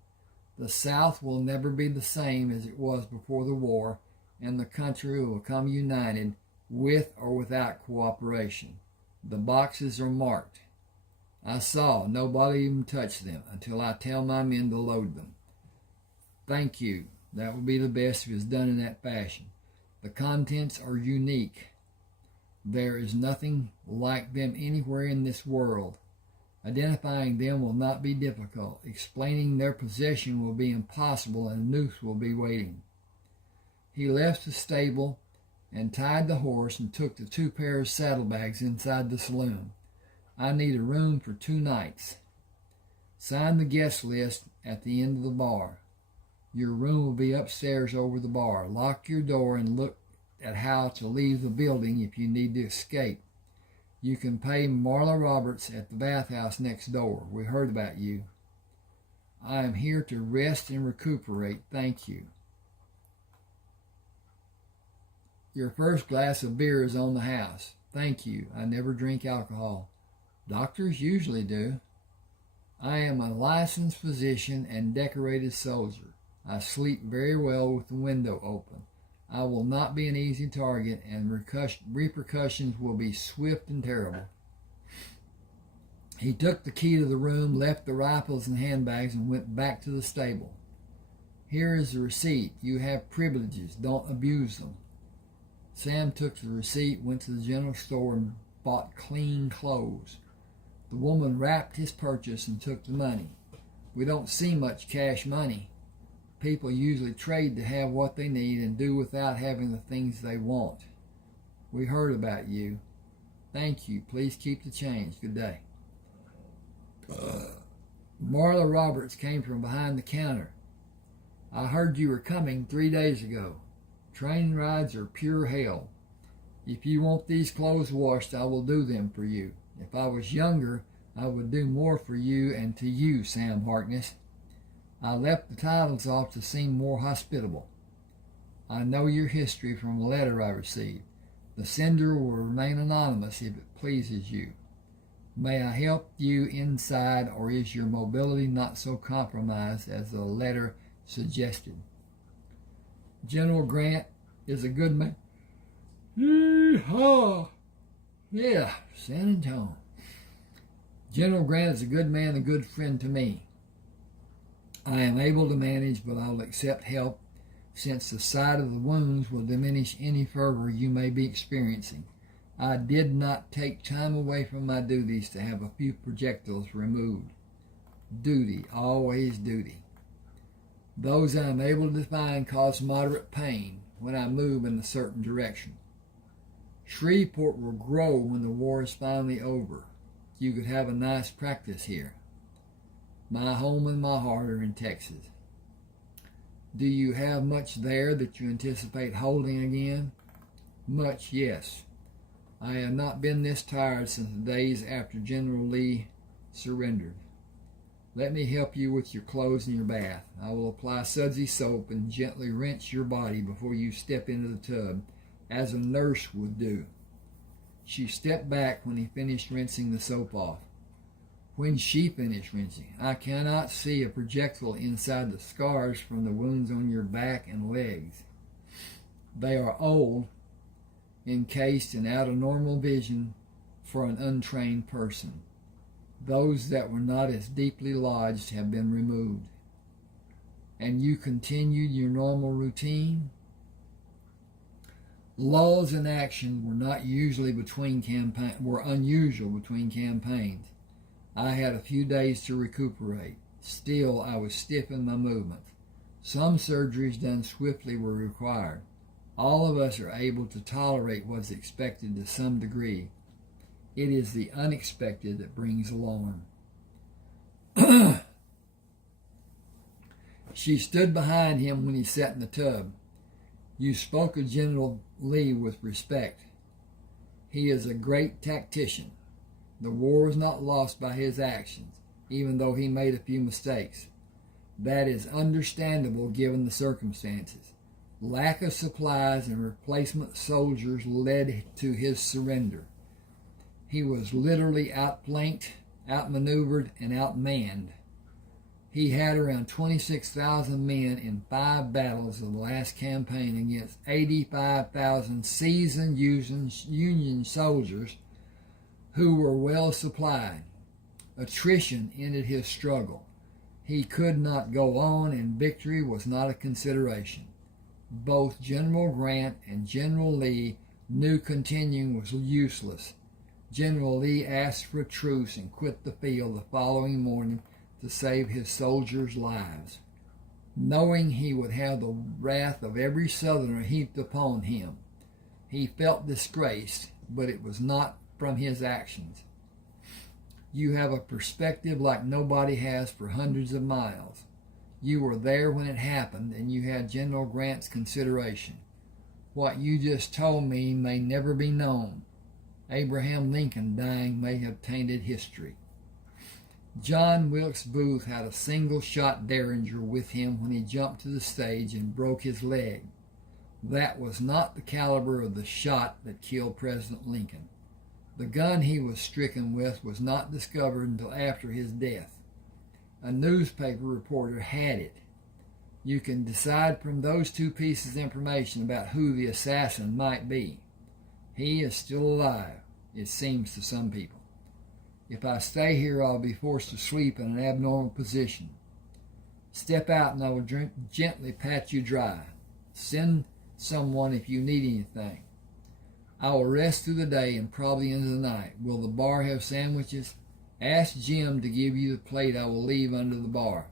The South will never be the same as it was before the war, and the country will come united with or without cooperation. The boxes are marked. I saw nobody even touch them until I tell my men to load them. Thank you. That will be the best if it's done in that fashion. The contents are unique. There is nothing like them anywhere in this world. Identifying them will not be difficult. Explaining their position will be impossible, and a noose will be waiting. He left the stable and tied the horse and took the 2 pairs of saddlebags inside the saloon. I need a room for 2 nights. Sign the guest list at the end of the bar. Your room will be upstairs over the bar. Lock your door and look at how to leave the building if you need to escape. You can pay Marla Roberts at the bathhouse next door. We heard about you. I am here to rest and recuperate. Thank you. Your first glass of beer is on the house. Thank you. I never drink alcohol. Doctors usually do. I am a licensed physician and decorated soldier. I sleep very well with the window open. I will not be an easy target, and repercussions will be swift and terrible. He took the key to the room, left the rifles and handbags, and went back to the stable. Here is the receipt. You have privileges. Don't abuse them. Sam took the receipt, went to the general store, and bought clean clothes. The woman wrapped his purchase and took the money. We don't see much cash money. People usually trade to have what they need and do without having the things they want. We heard about you. Thank you. Please keep the change. Good day. Marla Roberts came from behind the counter. I heard you were coming 3 days ago. Train rides are pure hell. If you want these clothes washed, I will do them for you. If I was younger, I would do more for you and to you, Sam Harkness. I left the titles off to seem more hospitable. I know your history from a letter I received. The sender will remain anonymous if it pleases you. May I help you inside, or is your mobility not so compromised as the letter suggested? General Grant is a good man. Yee-haw! Yeah, San Antonio. General Grant is a good man, a good friend to me. I am able to manage, but I'll accept help, since the sight of the wounds will diminish any fervor you may be experiencing. I did not take time away from my duties to have a few projectiles removed. Duty, always duty. Those I am able to find cause moderate pain when I move in a certain direction. Shreveport will grow when the war is finally over. You could have a nice practice here. My home and my heart are in Texas. Do you have much there that you anticipate holding again? Much, yes. I have not been this tired since the days after General Lee surrendered. Let me help you with your clothes and your bath. I will apply sudsy soap and gently rinse your body before you step into the tub, as a nurse would do. She stepped back when he finished rinsing the soap off. When she finished rinsing, I cannot see a projectile inside the scars from the wounds on your back and legs. They are old, encased and out of normal vision for an untrained person. Those that were not as deeply lodged have been removed. And you continued your normal routine? Lulls in action were not usually were unusual between campaigns. I had a few days to recuperate. Still, I was stiff in my movements. Some surgeries done swiftly were required. All of us are able to tolerate what's expected to some degree. It is the unexpected that brings alarm. She stood behind him when he sat in the tub. You spoke of General Lee with respect. He is a great tactician. The war was not lost by his actions, even though he made a few mistakes. That is understandable given the circumstances. Lack of supplies and replacement soldiers led to his surrender. He was literally outflanked, outmaneuvered, and outmanned. He had around 26,000 men in 5 battles of the last campaign against 85,000 seasoned Union soldiers who were well supplied. Attrition ended his struggle. He could not go on, and victory was not a consideration. Both General Grant and General Lee knew continuing was useless. General Lee asked for a truce and quit the field the following morning to save his soldiers' lives, knowing he would have the wrath of every Southerner heaped upon him. He felt disgraced, but it was not from his actions. You have a perspective like nobody has for hundreds of miles. You were there when it happened, and you had General Grant's consideration. What you just told me may never be known. Abraham Lincoln dying may have tainted history. John Wilkes Booth had a single-shot Derringer with him when he jumped to the stage and broke his leg. That was not the caliber of the shot that killed President Lincoln. The gun he was stricken with was not discovered until after his death. A newspaper reporter had it. You can decide from those two pieces of information about who the assassin might be. He is still alive, it seems to some people. If I stay here, I'll be forced to sleep in an abnormal position. Step out and I will gently pat you dry. Send someone if you need anything. I will rest through the day and probably into the night. Will the bar have sandwiches? Ask Jim to give you the plate I will leave under the bar.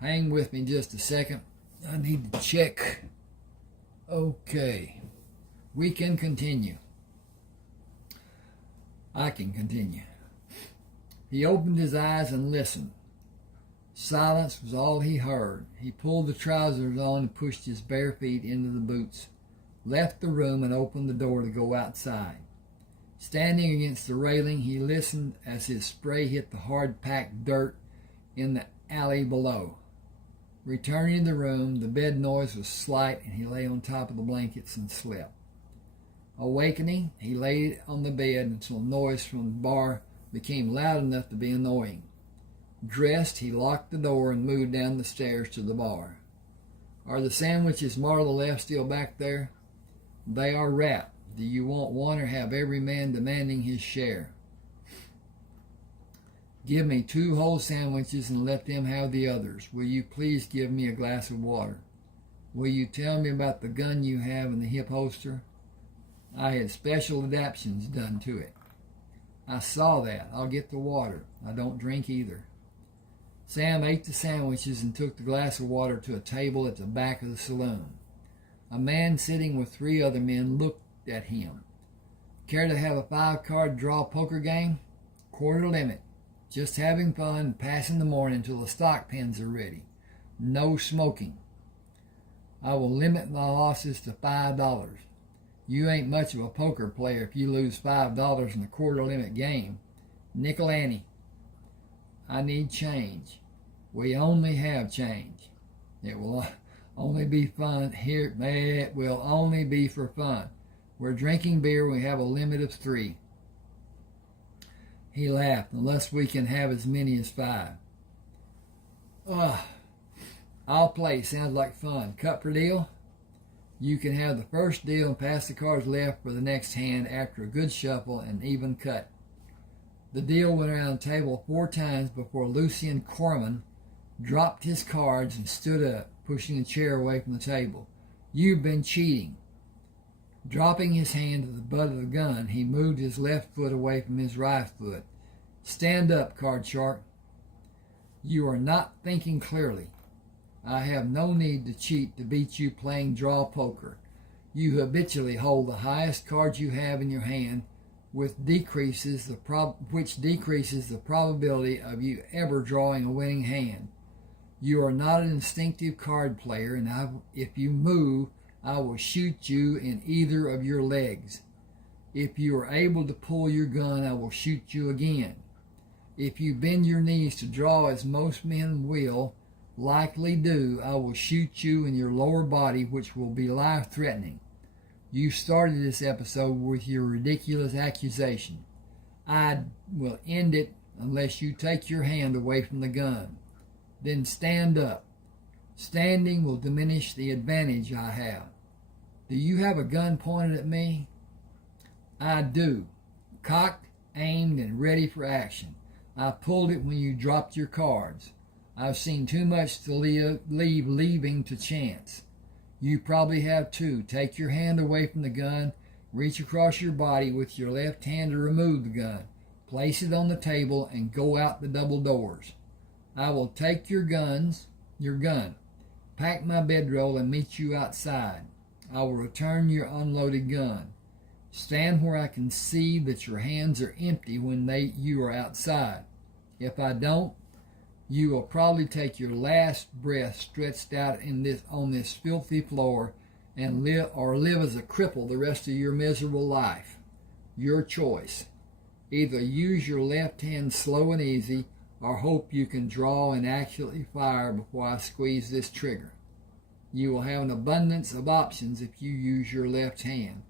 Hang with me just a second. I need to check. Okay. We can continue. I can continue. He opened his eyes and listened. Silence was all he heard. He pulled the trousers on and pushed his bare feet into the boots, left the room and opened the door to go outside. Standing against the railing, he listened as his spray hit the hard-packed dirt in the alley below. Returning to the room, the bed noise was slight and he lay on top of the blankets and slept. Awakening, he lay on the bed until noise from the bar became loud enough to be annoying. Dressed, he locked the door and moved down the stairs to the bar. Are the sandwiches Marla left still back there? They are wrapped. Do you want one or have every man demanding his share? Give me 2 whole sandwiches and let them have the others. Will you please give me a glass of water? Will you tell me about the gun you have in the hip holster? I had special adaptations done to it. I saw that. I'll get the water. I don't drink either. Sam ate the sandwiches and took the glass of water to a table at the back of the saloon. A man sitting with 3 other men looked at him. Care to have a 5-card draw poker game? Quarter limit. Just having fun and passing the morning until the stock pins are ready. No smoking. I will limit my losses to $5. You ain't much of a poker player if you lose $5 in a quarter limit game. Nickel ante. I need change. We only have change. It will only be fun here. It will only be for fun. We're drinking beer. We have a limit of 3. He laughed. Unless we can have as many as 5. I'll play. Sounds like fun. Cut for deal? You can have the first deal and pass the cards left for the next hand after a good shuffle and even cut. The deal went around the table 4 times before Lucien Corman dropped his cards and stood up, pushing a chair away from the table. You've been cheating. Dropping his hand to the butt of the gun, he moved his left foot away from his right foot. Stand up, card shark. You are not thinking clearly. I have no need to cheat to beat you playing draw poker. You habitually hold the highest cards you have in your hand, which decreases the probability of you ever drawing a winning hand. You are not an instinctive card player, and if you move, I will shoot you in either of your legs. If you are able to pull your gun, I will shoot you again. If you bend your knees to draw, as most men will likely do, I will shoot you in your lower body, which will be life-threatening. You started this episode with your ridiculous accusation. I will end it unless you take your hand away from the gun. Then stand up. Standing will diminish the advantage I have. Do you have a gun pointed at me? I do. Cocked, aimed, and ready for action. I pulled it when you dropped your cards. I've seen too much to leave leaving to chance. You probably have too. Take your hand away from the gun Reach across your body with your left hand to remove the gun. Place it on the table and go out the double doors. I will take your gun, pack my bedroll and meet you outside. I will return your unloaded gun. Stand where I can see that your hands are empty when you are outside. If I don't, you will probably take your last breath stretched out on this filthy floor and live as a cripple the rest of your miserable life. Your choice. Either use your left hand slow and easy, or hope you can draw and accurately fire before I squeeze this trigger. You will have an abundance of options if you use your left hand.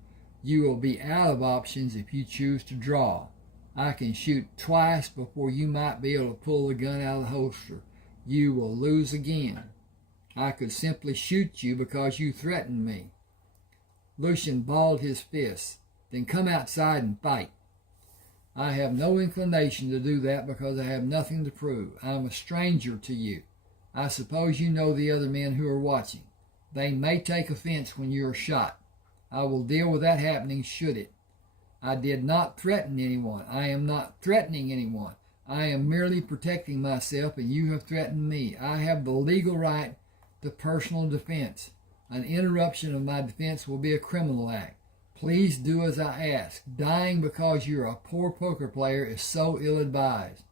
You will be out of options if you choose to draw. I can shoot twice before you might be able to pull the gun out of the holster. You will lose again. I could simply shoot you because you threatened me. Lucian balled his fists. Then come outside and fight. I have no inclination to do that because I have nothing to prove. I am a stranger to you. I suppose you know the other men who are watching. They may take offense when you are shot. I will deal with that happening should it. I did not threaten anyone. I am not threatening anyone. I am merely protecting myself, and you have threatened me. I have the legal right to personal defense. An interruption of my defense will be a criminal act. Please do as I ask. Dying because you're a poor poker player is so ill-advised.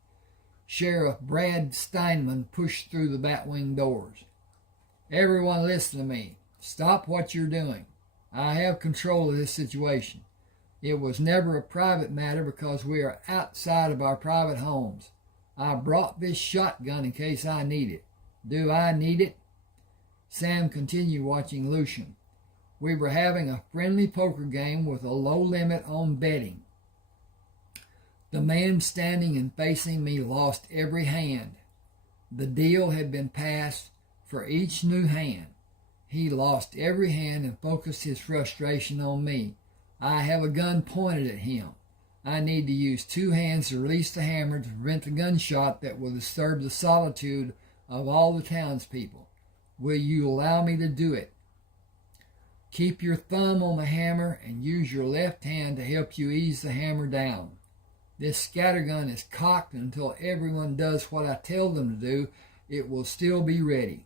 Sheriff Brad Steinman pushed through the batwing doors. Everyone listen to me. Stop what you're doing. I have control of this situation. It was never a private matter because we are outside of our private homes. I brought this shotgun in case I need it. Do I need it? Sam continued watching Lucian. We were having a friendly poker game with a low limit on betting. The man standing and facing me lost every hand. The deal had been passed for each new hand. He lost every hand and focused his frustration on me. I have a gun pointed at him. I need to use two hands to release the hammer to prevent the gunshot that will disturb the solitude of all the townspeople. Will you allow me to do it? Keep your thumb on the hammer and use your left hand to help you ease the hammer down. This scattergun is cocked until everyone does what I tell them to do. It will still be ready.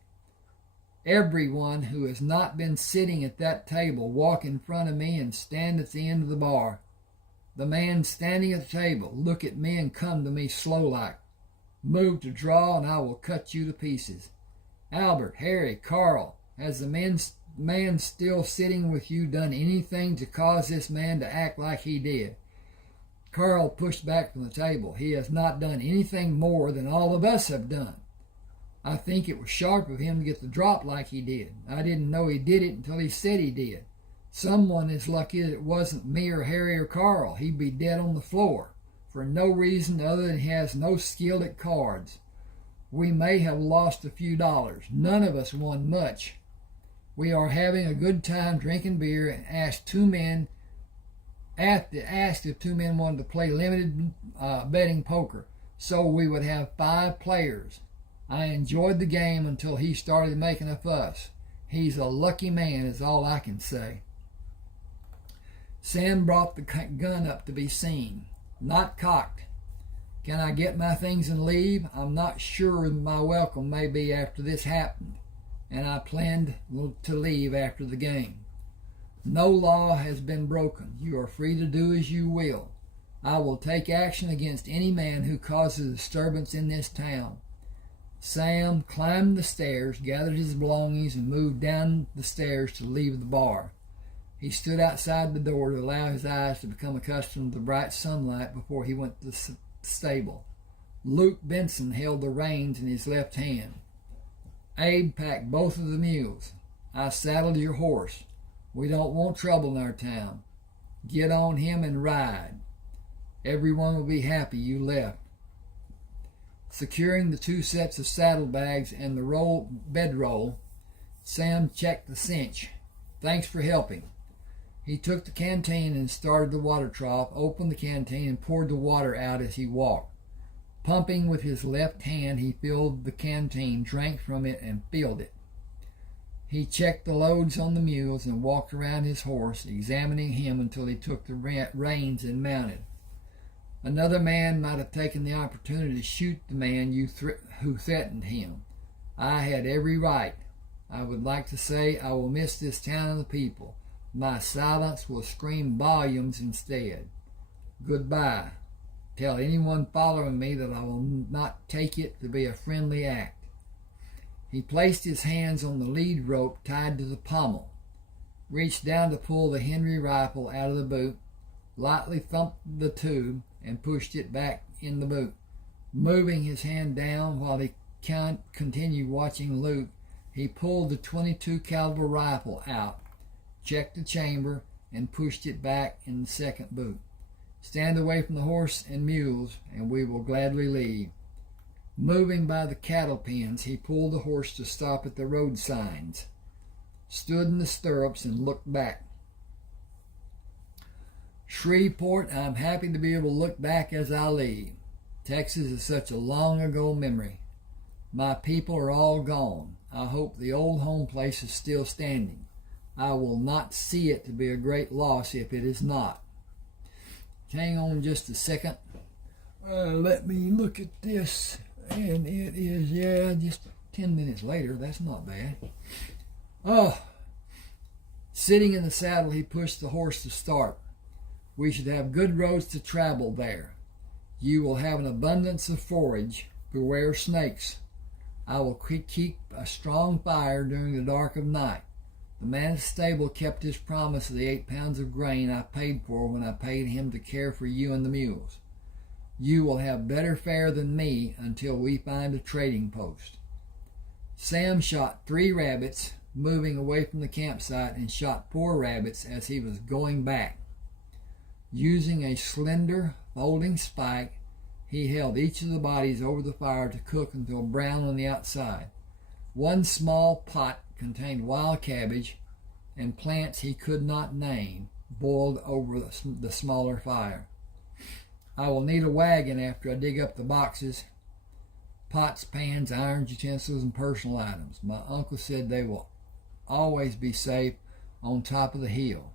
Everyone who has not been sitting at that table, walk in front of me and stand at the end of the bar. The man standing at the table, look at me and come to me slow-like. Move to draw and I will cut you to pieces. Albert, Harry, Carl, has the man still sitting with you done anything to cause this man to act like he did? Carl pushed back from the table. He has not done anything more than all of us have done. I think it was sharp of him to get the drop like he did. I didn't know he did it until he said he did. Someone is lucky that it wasn't me or Harry or Carl. He'd be dead on the floor for no reason other than he has no skill at cards. We may have lost a few dollars. None of us won much. We are having a good time drinking beer and asked if two men wanted to play limited betting poker, so we would have 5 players. I enjoyed the game until he started making a fuss. He's a lucky man is all I can say. Sam brought the gun up to be seen. Not cocked. Can I get my things and leave? I'm not sure my welcome may be after this happened, and I planned to leave after the game. No law has been broken. You are free to do as you will. I will take action against any man who causes disturbance in this town. Sam climbed the stairs, gathered his belongings, and moved down the stairs to leave the bar. He stood outside the door to allow his eyes to become accustomed to the bright sunlight before he went to the stable. Luke Benson held the reins in his left hand. Abe packed both of the mules. I saddled your horse. We don't want trouble in our town. Get on him and ride. Everyone will be happy you left. Securing the 2 sets of saddlebags and the bedroll, Sam checked the cinch. Thanks for helping. He took the canteen and started the water trough, opened the canteen, and poured the water out as he walked. Pumping with his left hand, he filled the canteen, drank from it, and filled it. He checked the loads on the mules and walked around his horse, examining him until he took the reins and mounted. Another man might have taken the opportunity to shoot the man who threatened him. I had every right. I would like to say I will miss this town and the people. My silence will scream volumes instead. Goodbye. Tell anyone following me that I will not take it to be a friendly act. He placed his hands on the lead rope tied to the pommel, reached down to pull the Henry rifle out of the boot, lightly thumped the tube, and pushed it back in the boot. Moving his hand down while he continued watching Luke, he pulled the .22 caliber rifle out, checked the chamber, and pushed it back in the second boot. Stand away from the horse and mules, and we will gladly leave. Moving by the cattle pens, he pulled the horse to stop at the road signs, stood in the stirrups, and looked back. Shreveport, I'm happy to be able to look back as I leave. Texas is such a long ago memory. My people are all gone. I hope the old home place is still standing. I will not see it to be a great loss if it is not. Hang on just a second. Let me look at this. And it is, just 10 minutes later. That's not bad. Sitting in the saddle, he pushed the horse to start. We should have good roads to travel there. You will have an abundance of forage. Beware snakes. I will keep a strong fire during the dark of night. The man at the stable kept his promise of the 8 pounds of grain I paid for when I paid him to care for you and the mules. You will have better fare than me until we find a trading post. Sam shot 3 rabbits, moving away from the campsite, and shot 4 rabbits as he was going back. Using a slender, folding spike, he held each of the bodies over the fire to cook until brown on the outside. One small pot contained wild cabbage and plants he could not name, boiled over the smaller fire. I will need a wagon after I dig up the boxes, pots, pans, irons, utensils, and personal items. My uncle said they will always be safe on top of the hill.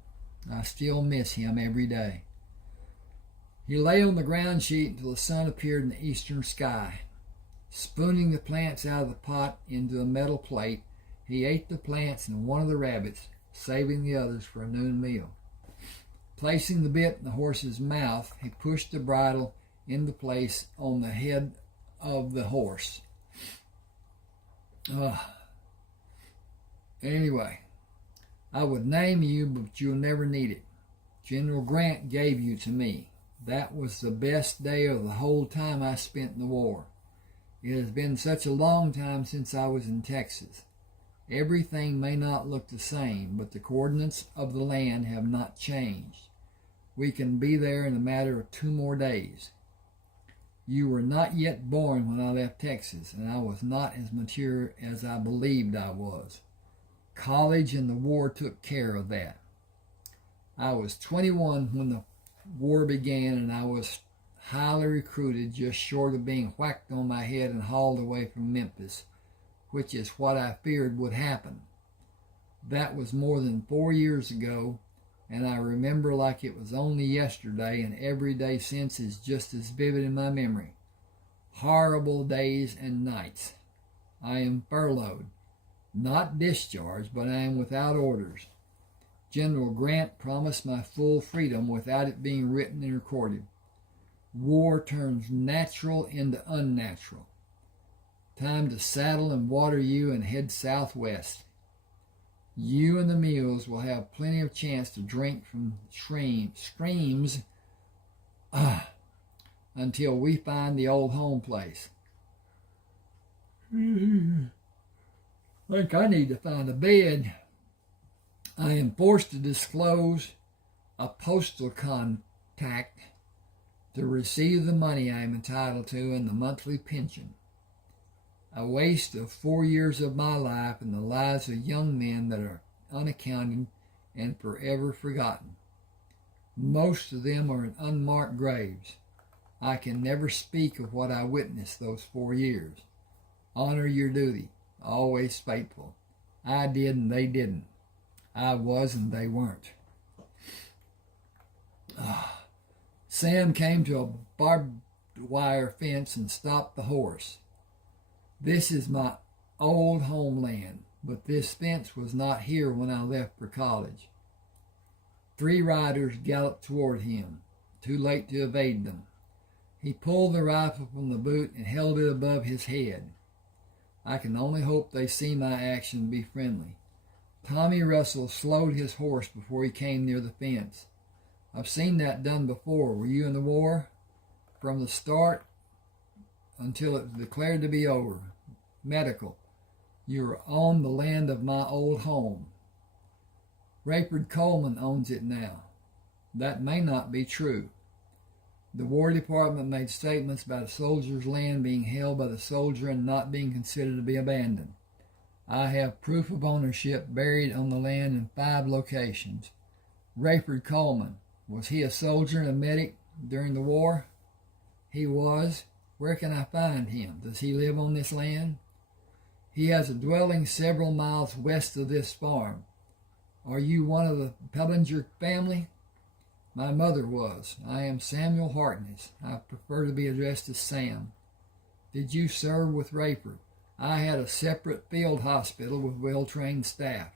I still miss him every day. He lay on the ground sheet until the sun appeared in the eastern sky. Spooning the plants out of the pot into a metal plate, he ate the plants and one of the rabbits, saving the others for a noon meal. Placing the bit in the horse's mouth, he pushed the bridle into place on the head of the horse. Anyway, I would name you, but you'll never need it. General Grant gave you to me. That was the best day of the whole time I spent in the war. It has been such a long time since I was in Texas. Everything may not look the same, but the coordinates of the land have not changed. We can be there in a matter of 2 more days. You were not yet born when I left Texas, and I was not as mature as I believed I was. College and the war took care of that. I was 21 when the war began, and I was highly recruited, just short of being whacked on my head and hauled away from Memphis, which is what I feared would happen. That was more than 4 years ago, and I remember like it was only yesterday, and every day since is just as vivid in my memory. Horrible days and nights. I am furloughed, not discharged, but I am without orders. General Grant promised my full freedom without it being written and recorded. War turns natural into unnatural. Time to saddle and water you and head southwest. You and the mules will have plenty of chance to drink from streams until we find the old home place. I think I need to find a bed. I am forced to disclose a postal contact to receive the money I am entitled to and the monthly pension. A waste of 4 years of my life and the lives of young men that are unaccounted and forever forgotten. Most of them are in unmarked graves. I can never speak of what I witnessed those 4 years. Honor your duty, always faithful. I did and they didn't. I was and they weren't. Sam came to a barbed wire fence and stopped the horse. This is my old homeland, but this fence was not here when I left for college. 3 riders galloped toward him, too late to evade them. He pulled the rifle from the boot and held it above his head. I can only hope they see my action and be friendly. Tommy Russell slowed his horse before he came near the fence. I've seen that done before. Were you in the war? From the start until it was declared to be over. Medical. You're on the land of my old home. Rayford Coleman owns it now. That may not be true. The War Department made statements about a soldier's land being held by the soldier and not being considered to be abandoned. I have proof of ownership buried on the land in 5 locations. Rayford Coleman, was he a soldier and a medic during the war? He was. Where can I find him? Does he live on this land? He has a dwelling several miles west of this farm. Are you one of the Pellinger family? My mother was. I am Samuel Harkness. I prefer to be addressed as Sam. Did you serve with Rayford? I had a separate field hospital with well-trained staff.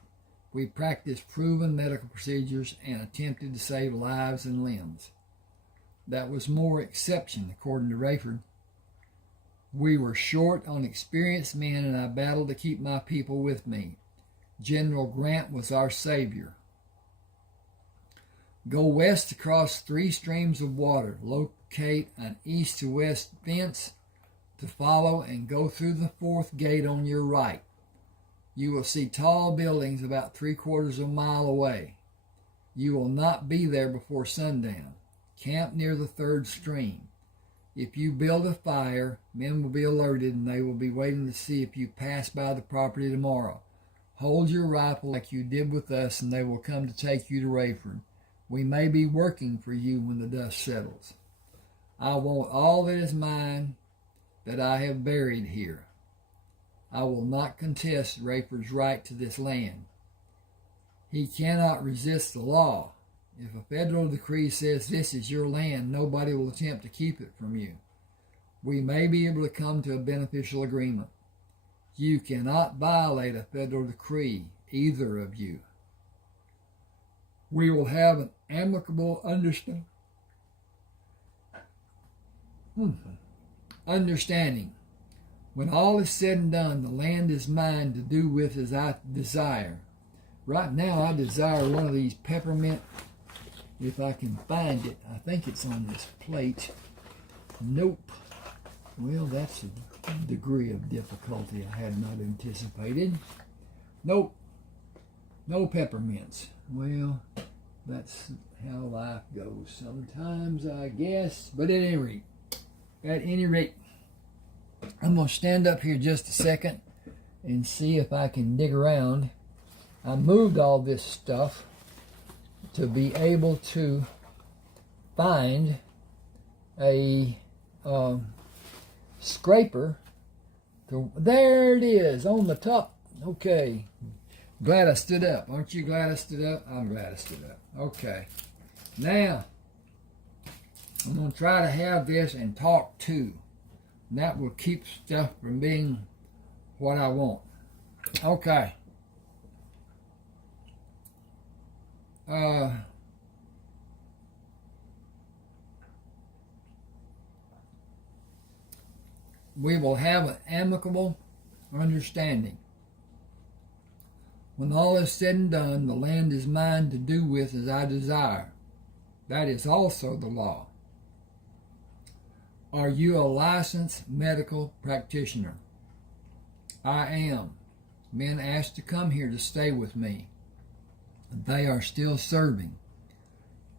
We practiced proven medical procedures and attempted to save lives and limbs. That was more exception, according to Rayford. We were short on experienced men, and I battled to keep my people with me. General Grant was our savior. Go west across 3 streams of water. Locate an east to west fence to follow and go through the 4th gate on your right. You will see tall buildings about 3/4 of a mile away. You will not be there before sundown. Camp near the 3rd stream. If you build a fire, men will be alerted and they will be waiting to see if you pass by the property tomorrow. Hold your rifle like you did with us and they will come to take you to Rayford. We may be working for you when the dust settles. I want all that is mine that I have buried here. I will not contest Rayford's right to this land. He cannot resist the law. If a federal decree says this is your land, nobody will attempt to keep it from you. We may be able to come to a beneficial agreement. You cannot violate a federal decree, either of you. We will have an amicable understanding. When all is said and done, the land is mine to do with as I desire. Right now, I desire one of these peppermint, if I can find it. I think it's on this plate. Nope. Well, that's a degree of difficulty I had not anticipated. Nope. No peppermints. Well, that's how life goes sometimes, I guess. But at any rate, I'm going to stand up here just a second and see if I can dig around. I moved all this stuff to be able to find a scraper. There it is on the top. Okay. Glad I stood up. Aren't you glad I stood up? I'm glad I stood up. Okay. Now, I'm going to try to have this and talk too. That will keep stuff from being what I want. Okay. We will have an amicable understanding. When all is said and done, the land is mine to do with as I desire. That is also the law. Are you a licensed medical practitioner? I am. Men asked to come here to stay with me. They are still serving.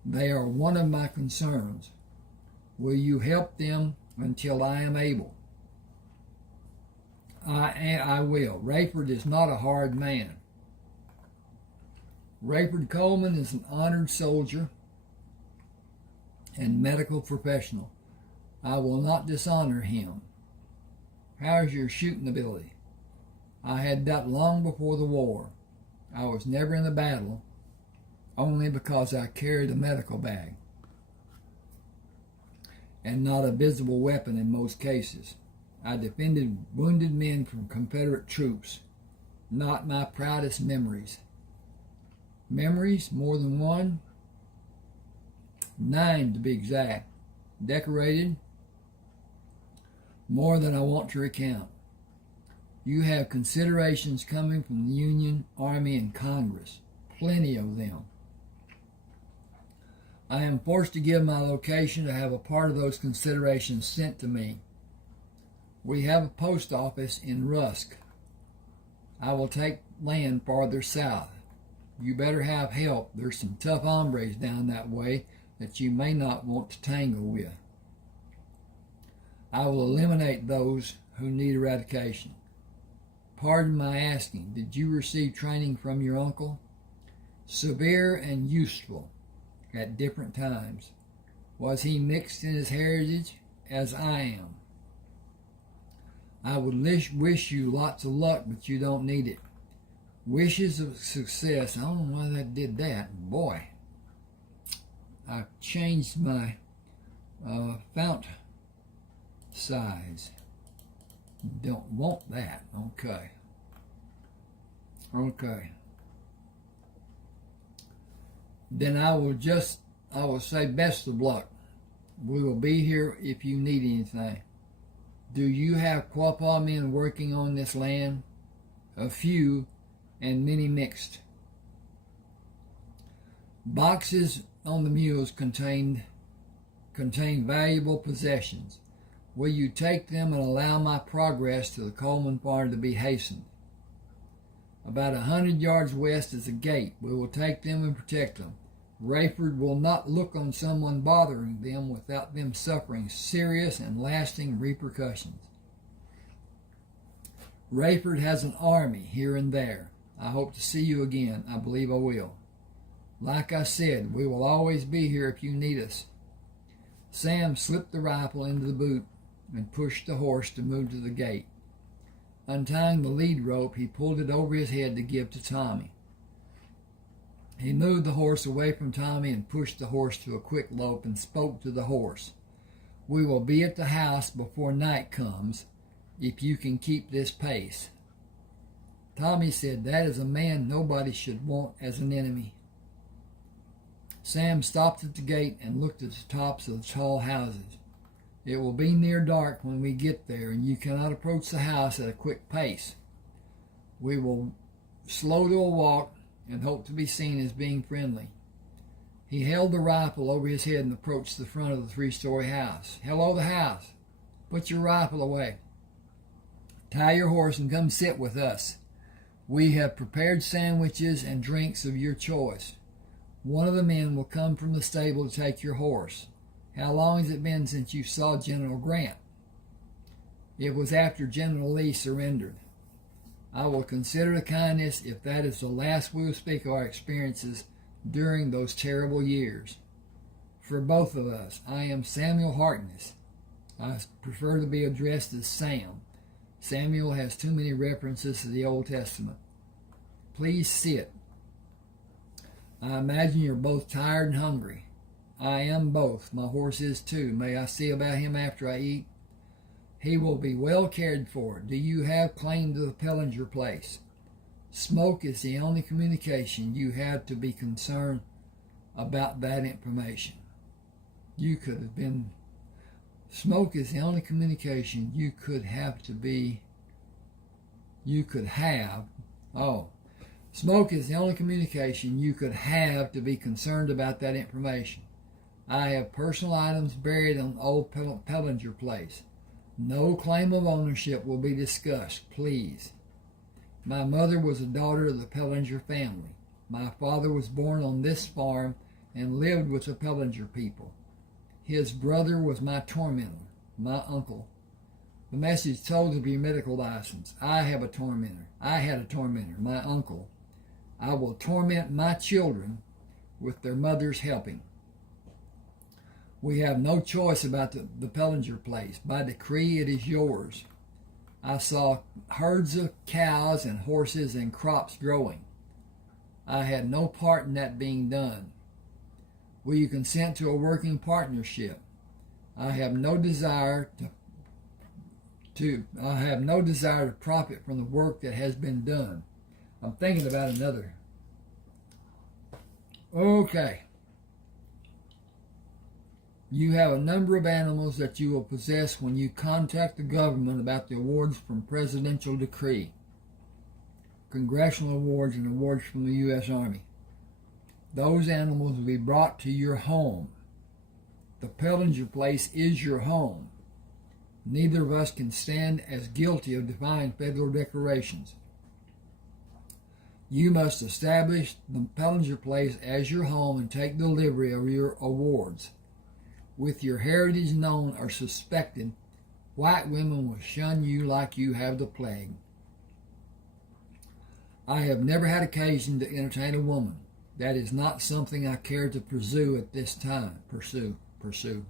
They are one of my concerns. Will you help them until I am able? I will. Rayford is not a hard man. Rayford Coleman is an honored soldier and medical professional. I will not dishonor him. How's your shooting ability? I had that long before the war. I was never in a battle, only because I carried a medical bag, and not a visible weapon in most cases. I defended wounded men from Confederate troops, not my proudest memories. Memories, more than one? 9 to be exact. Decorated, more than I want to recount. You have considerations coming from the Union, Army, and Congress. Plenty of them. I am forced to give my location to have a part of those considerations sent to me. We have a post office in Rusk. I will take land farther south. You better have help. There's some tough hombres down that way that you may not want to tangle with. I will eliminate those who need eradication. Pardon my asking, did you receive training from your uncle? Severe and useful at different times. Was he mixed in his heritage as I am? I would wish you lots of luck, but you don't need it. Wishes of success. I don't know why that did that. Boy, I've changed my font size. Don't want that. Okay. Then I will say best of luck. We will be here if you need anything. Do you have Quapaw men working on this land? A few, and many mixed. Boxes on the mules contain valuable possessions. Will you take them and allow my progress to the Coleman farm to be hastened? About 100 yards west is a gate. We will take them and protect them. Rayford will not look on someone bothering them without them suffering serious and lasting repercussions. Rayford has an army here and there. I hope to see you again. I believe I will. Like I said, we will always be here if you need us. Sam slipped the rifle into the boot and pushed the horse to move to the gate. Untying the lead rope, he pulled it over his head to give to Tommy. He moved the horse away from Tommy and pushed the horse to a quick lope and spoke to the horse. We will be at the house before night comes, if you can keep this pace. Tommy said, that is a man nobody should want as an enemy. Sam stopped at the gate and looked at the tops of the tall houses. It will be near dark when we get there, and you cannot approach the house at a quick pace. We will slow to a walk and hope to be seen as being friendly. He held the rifle over his head and approached the front of the 3-story house. Hello, the house. Put your rifle away. Tie your horse and come sit with us. We have prepared sandwiches and drinks of your choice. One of the men will come from the stable to take your horse. How long has it been since you saw General Grant? It was after General Lee surrendered. I will consider a kindness if that is the last we will speak of our experiences during those terrible years. For both of us, I am Samuel Harkness. I prefer to be addressed as Sam. Samuel has too many references to the Old Testament. Please sit. I imagine you're both tired and hungry. I am both. My horse is too. May I see about him after I eat? He will be well cared for. Do you have claim to the Pellinger place? Smoke is the only communication you have to be concerned about that information. You could have been... Smoke is the only communication you could have to be... You could have... Oh. Smoke is the only communication you could have to be concerned about that information. I have personal items buried on old Pellinger place. No claim of ownership will be discussed, please. My mother was a daughter of the Pellinger family. My father was born on this farm and lived with the Pellinger people. His brother was my tormentor, my uncle. The message told of your medical license. I had a tormentor, my uncle. I will torment my children with their mothers helping. We have no choice about the Pellinger place. By decree, it is yours. I saw herds of cows and horses and crops growing. I had no part in that being done. Will you consent to a working partnership? I have no desire to profit from the work that has been done. I'm thinking about another. Okay. You have a number of animals that you will possess when you contact the government about the awards from presidential decree, congressional awards, and awards from the U.S. Army. Those animals will be brought to your home. The Pellinger place is your home. Neither of us can stand as guilty of defying federal declarations. You must establish the Pellinger place as your home and take delivery of your awards. With your heritage known or suspected, white women will shun you like you have the plague. I have never had occasion to entertain a woman. That is not something I care to pursue at this time. Pursue,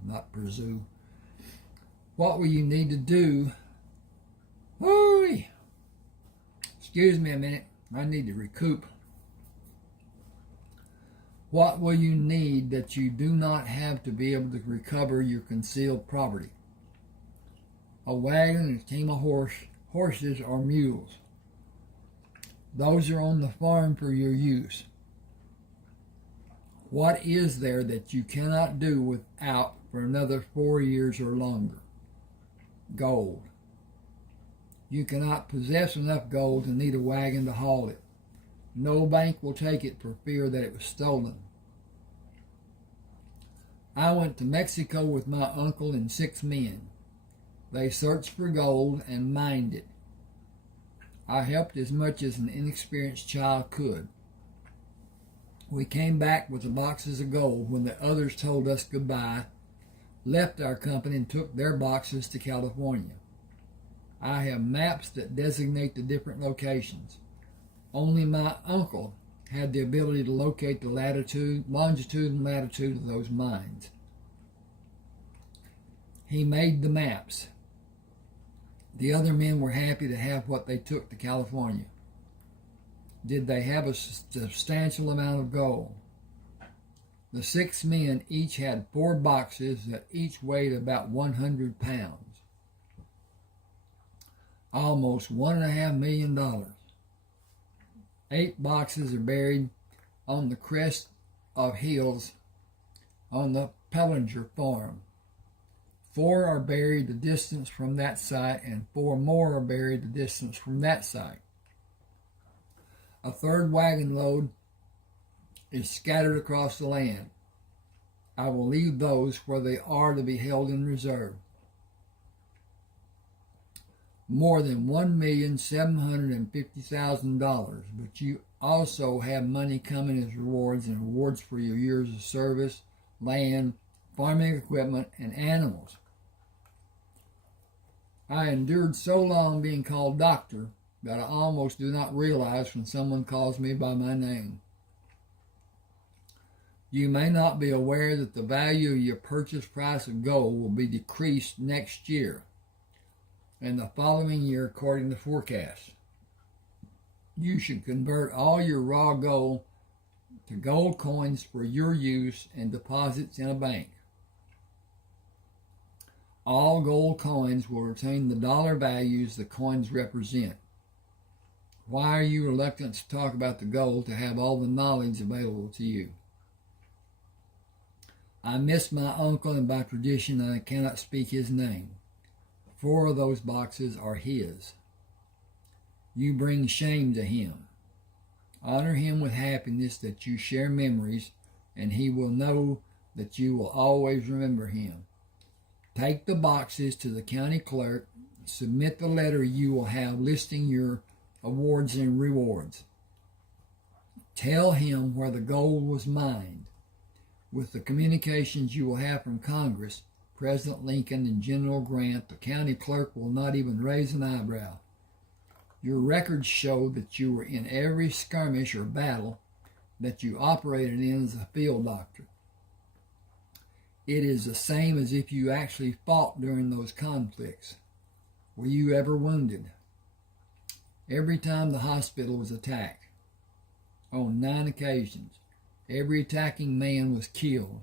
not pursue. What will you need to do? Hooey! Excuse me a minute. I need to recoup. What will you need that you do not have to be able to recover your concealed property? A wagon and a team of horses or mules. Those are on the farm for your use. What is there that you cannot do without for another 4 years or longer? Gold. You cannot possess enough gold to need a wagon to haul it. No bank will take it for fear that it was stolen. I went to Mexico with my uncle and 6 men. They searched for gold and mined it. I helped as much as an inexperienced child could. We came back with the boxes of gold when the others told us goodbye, left our company, and took their boxes to California. I have maps that designate the different locations. Only my uncle had the ability to locate the longitude and latitude of those mines. He made the maps. The other men were happy to have what they took to California. Did they have a substantial amount of gold? The 6 men each had 4 boxes that each weighed about 100 pounds. Almost $1.5 million. 8 boxes are buried on the crest of hills on the Pellinger farm. 4 are buried the distance from that site, and 4 more are buried the distance from that site. A 3rd wagon load is scattered across the land. I will leave those where they are to be held in reserve. More than $1,750,000, but you also have money coming as rewards and awards for your years of service, land, farming equipment, and animals. I endured so long being called doctor that I almost do not realize when someone calls me by my name. You may not be aware that the value of your purchase price of gold will be decreased next year and the following year according to forecasts. You should convert all your raw gold to gold coins for your use and deposits in a bank. All gold coins will retain the dollar values the coins represent. Why are you reluctant to talk about the gold to have all the knowledge available to you? I miss my uncle, and by tradition I cannot speak his name. 4 of those boxes are his. You bring shame to him. Honor him with happiness that you share memories, and he will know that you will always remember him. Take the boxes to the county clerk. Submit the letter you will have listing your awards and rewards. Tell him where the gold was mined. With the communications you will have from Congress, President Lincoln, and General Grant, the county clerk will not even raise an eyebrow. Your records show that you were in every skirmish or battle that you operated in as a field doctor. It is the same as if you actually fought during those conflicts. Were you ever wounded? Every time the hospital was attacked, on 9 occasions, every attacking man was killed.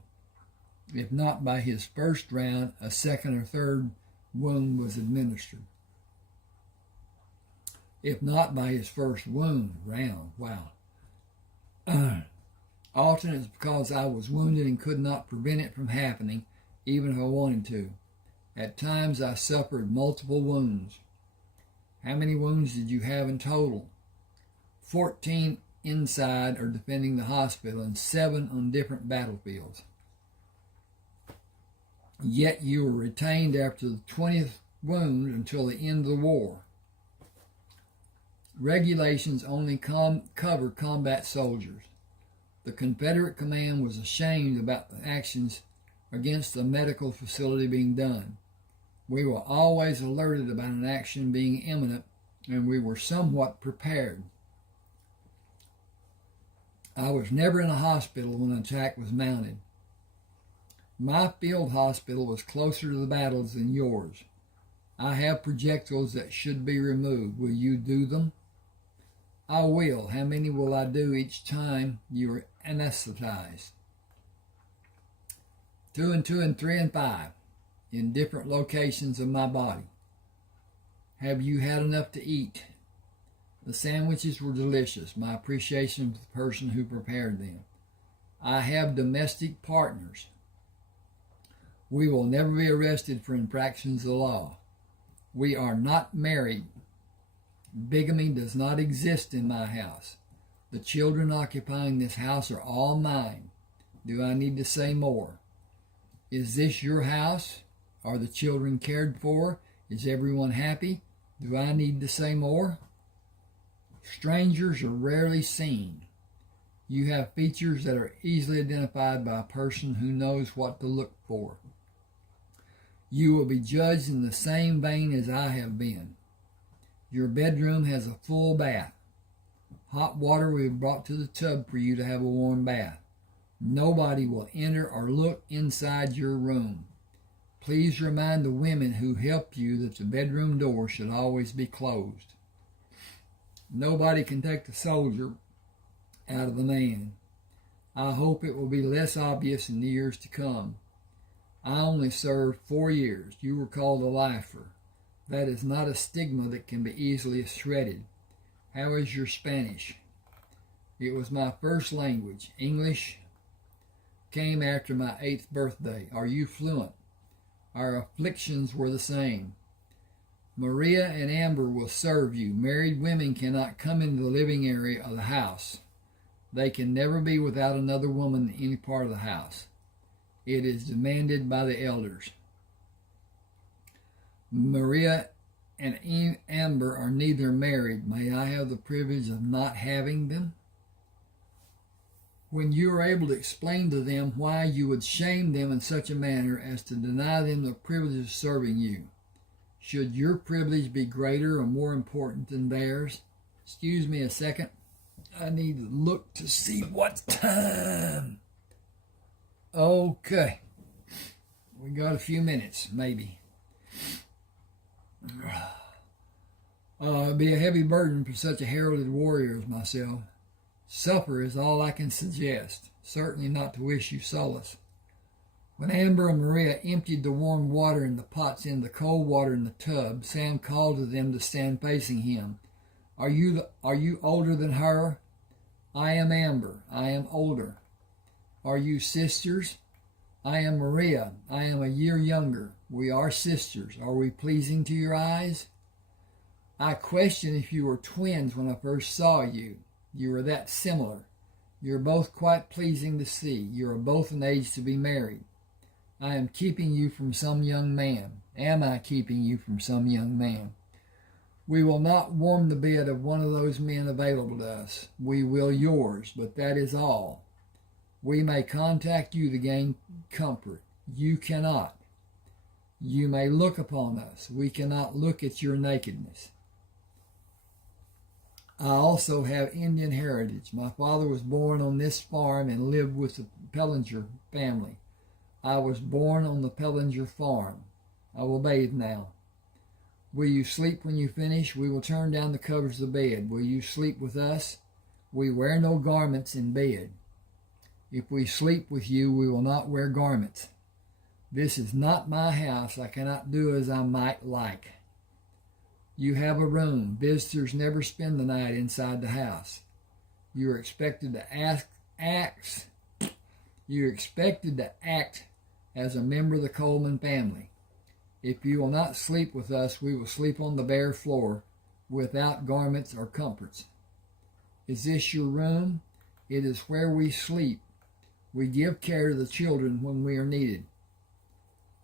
If not by his first round, a second or third wound was administered. If not by his first round, wow. Often it's because I was wounded and could not prevent it from happening, even if I wanted to. At times I suffered multiple wounds. How many wounds did you have in total? 14 inside or defending the hospital and 7 on different battlefields. Yet you were retained after the 20th wound until the end of the war. Regulations only cover combat soldiers. The Confederate command was ashamed about the actions against the medical facility being done. We were always alerted about an action being imminent, and we were somewhat prepared. I was never in a hospital when an attack was mounted. My field hospital was closer to the battles than yours. I have projectiles that should be removed. Will you do them? I will. How many will I do each time you are anesthetized? 2 and 2 and 3 and 5 in different locations of my body. Have you had enough to eat? The sandwiches were delicious. My appreciation for the person who prepared them. I have domestic partners. We will never be arrested for infractions of the law. We are not married. Bigamy does not exist in my house. The children occupying this house are all mine. Do I need to say more? Is this your house? Are the children cared for? Is everyone happy? Do I need to say more? Strangers are rarely seen. You have features that are easily identified by a person who knows what to look for. You will be judged in the same vein as I have been. Your bedroom has a full bath. Hot water we have brought to the tub for you to have a warm bath. Nobody will enter or look inside your room. Please remind the women who help you that the bedroom door should always be closed. Nobody can take the soldier out of the man. I hope it will be less obvious in the years to come. I only served 4 years. You were called a lifer. That is not a stigma that can be easily shredded. How is your Spanish? It was my first language. English came after my 8th birthday. Are you fluent? Our afflictions were the same. Maria and Amber will serve you. Married women cannot come into the living area of the house. They can never be without another woman in any part of the house. It is demanded by the elders. Maria and Amber are neither married. May I have the privilege of not having them? When you are able to explain to them why you would shame them in such a manner as to deny them the privilege of serving you, should your privilege be greater or more important than theirs? Excuse me a second. I need to look to see what time. Okay. We got a few minutes, maybe. It'd be a heavy burden for such a heralded warrior as myself. Supper is all I can suggest, certainly not to wish you solace. When Amber and Maria emptied the warm water in the pots in the cold water in the tub, Sam called to them to stand facing him. Are you older than her? I am Amber. I am older. Are you sisters? I am Maria. I am a year younger. We are sisters. Are we pleasing to your eyes? I questioned if you were twins when I first saw you. You are that similar. You are both quite pleasing to see. You are both an age to be married. I am keeping you from some young man. Am I keeping you from some young man? We will not warm the bed of one of those men available to us. We will yours, but that is all. We may contact you to gain comfort. You cannot. You may look upon us. We cannot look at your nakedness. I also have Indian heritage. My father was born on this farm and lived with the Pellinger family. I was born on the Pellinger farm. I will bathe now. Will you sleep when you finish? We will turn down the covers of the bed. Will you sleep with us? We wear no garments in bed. If we sleep with you, we will not wear garments. This is not my house. I cannot do as I might like. You have a room. Visitors never spend the night inside the house. You are expected to act as a member of the Coleman family. If you will not sleep with us, we will sleep on the bare floor without garments or comforts. Is this your room? It is where we sleep. We give care to the children when we are needed.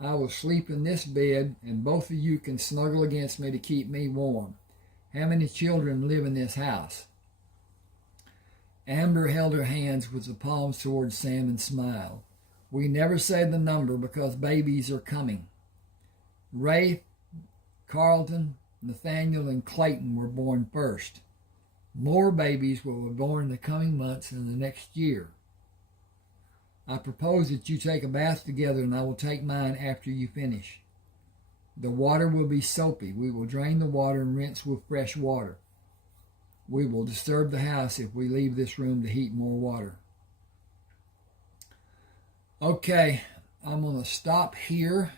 I will sleep in this bed, and both of you can snuggle against me to keep me warm. How many children live in this house? Amber held her hands with the palms towards Sam and smiled. We never say the number because babies are coming. Rafe, Carlton, Nathaniel, and Clayton were born first. More babies will be born in the coming months and the next year. I propose that you take a bath together, and I will take mine after you finish. The water will be soapy. We will drain the water and rinse with fresh water. We will disturb the house if we leave this room to heat more water. Okay, I'm going to stop here,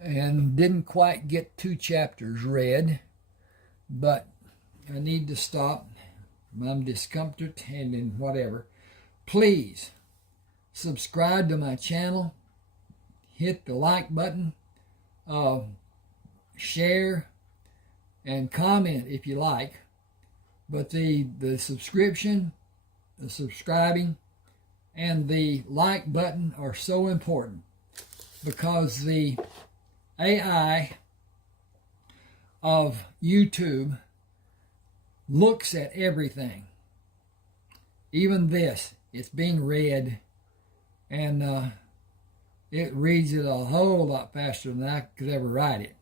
and didn't quite get 2 chapters read, but I need to stop. I'm discomfort and then whatever. Please subscribe to my channel, hit the like button, share, and comment if you like. But the subscription, the subscribing, and the like button are so important, because the AI of YouTube looks at everything. Even this, it's being read, and it reads it a whole lot faster than I could ever write it.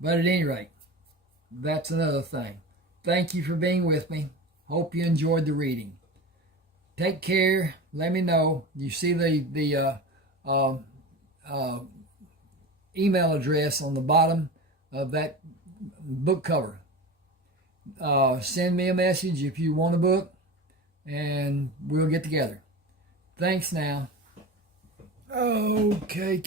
But at any rate, that's another thing. Thank you for being with me. Hope you enjoyed the reading. Take care. Let me know. You see the email address on the bottom of that book cover. Send me a message if you want a book, and we'll get together. Thanks now. Okay.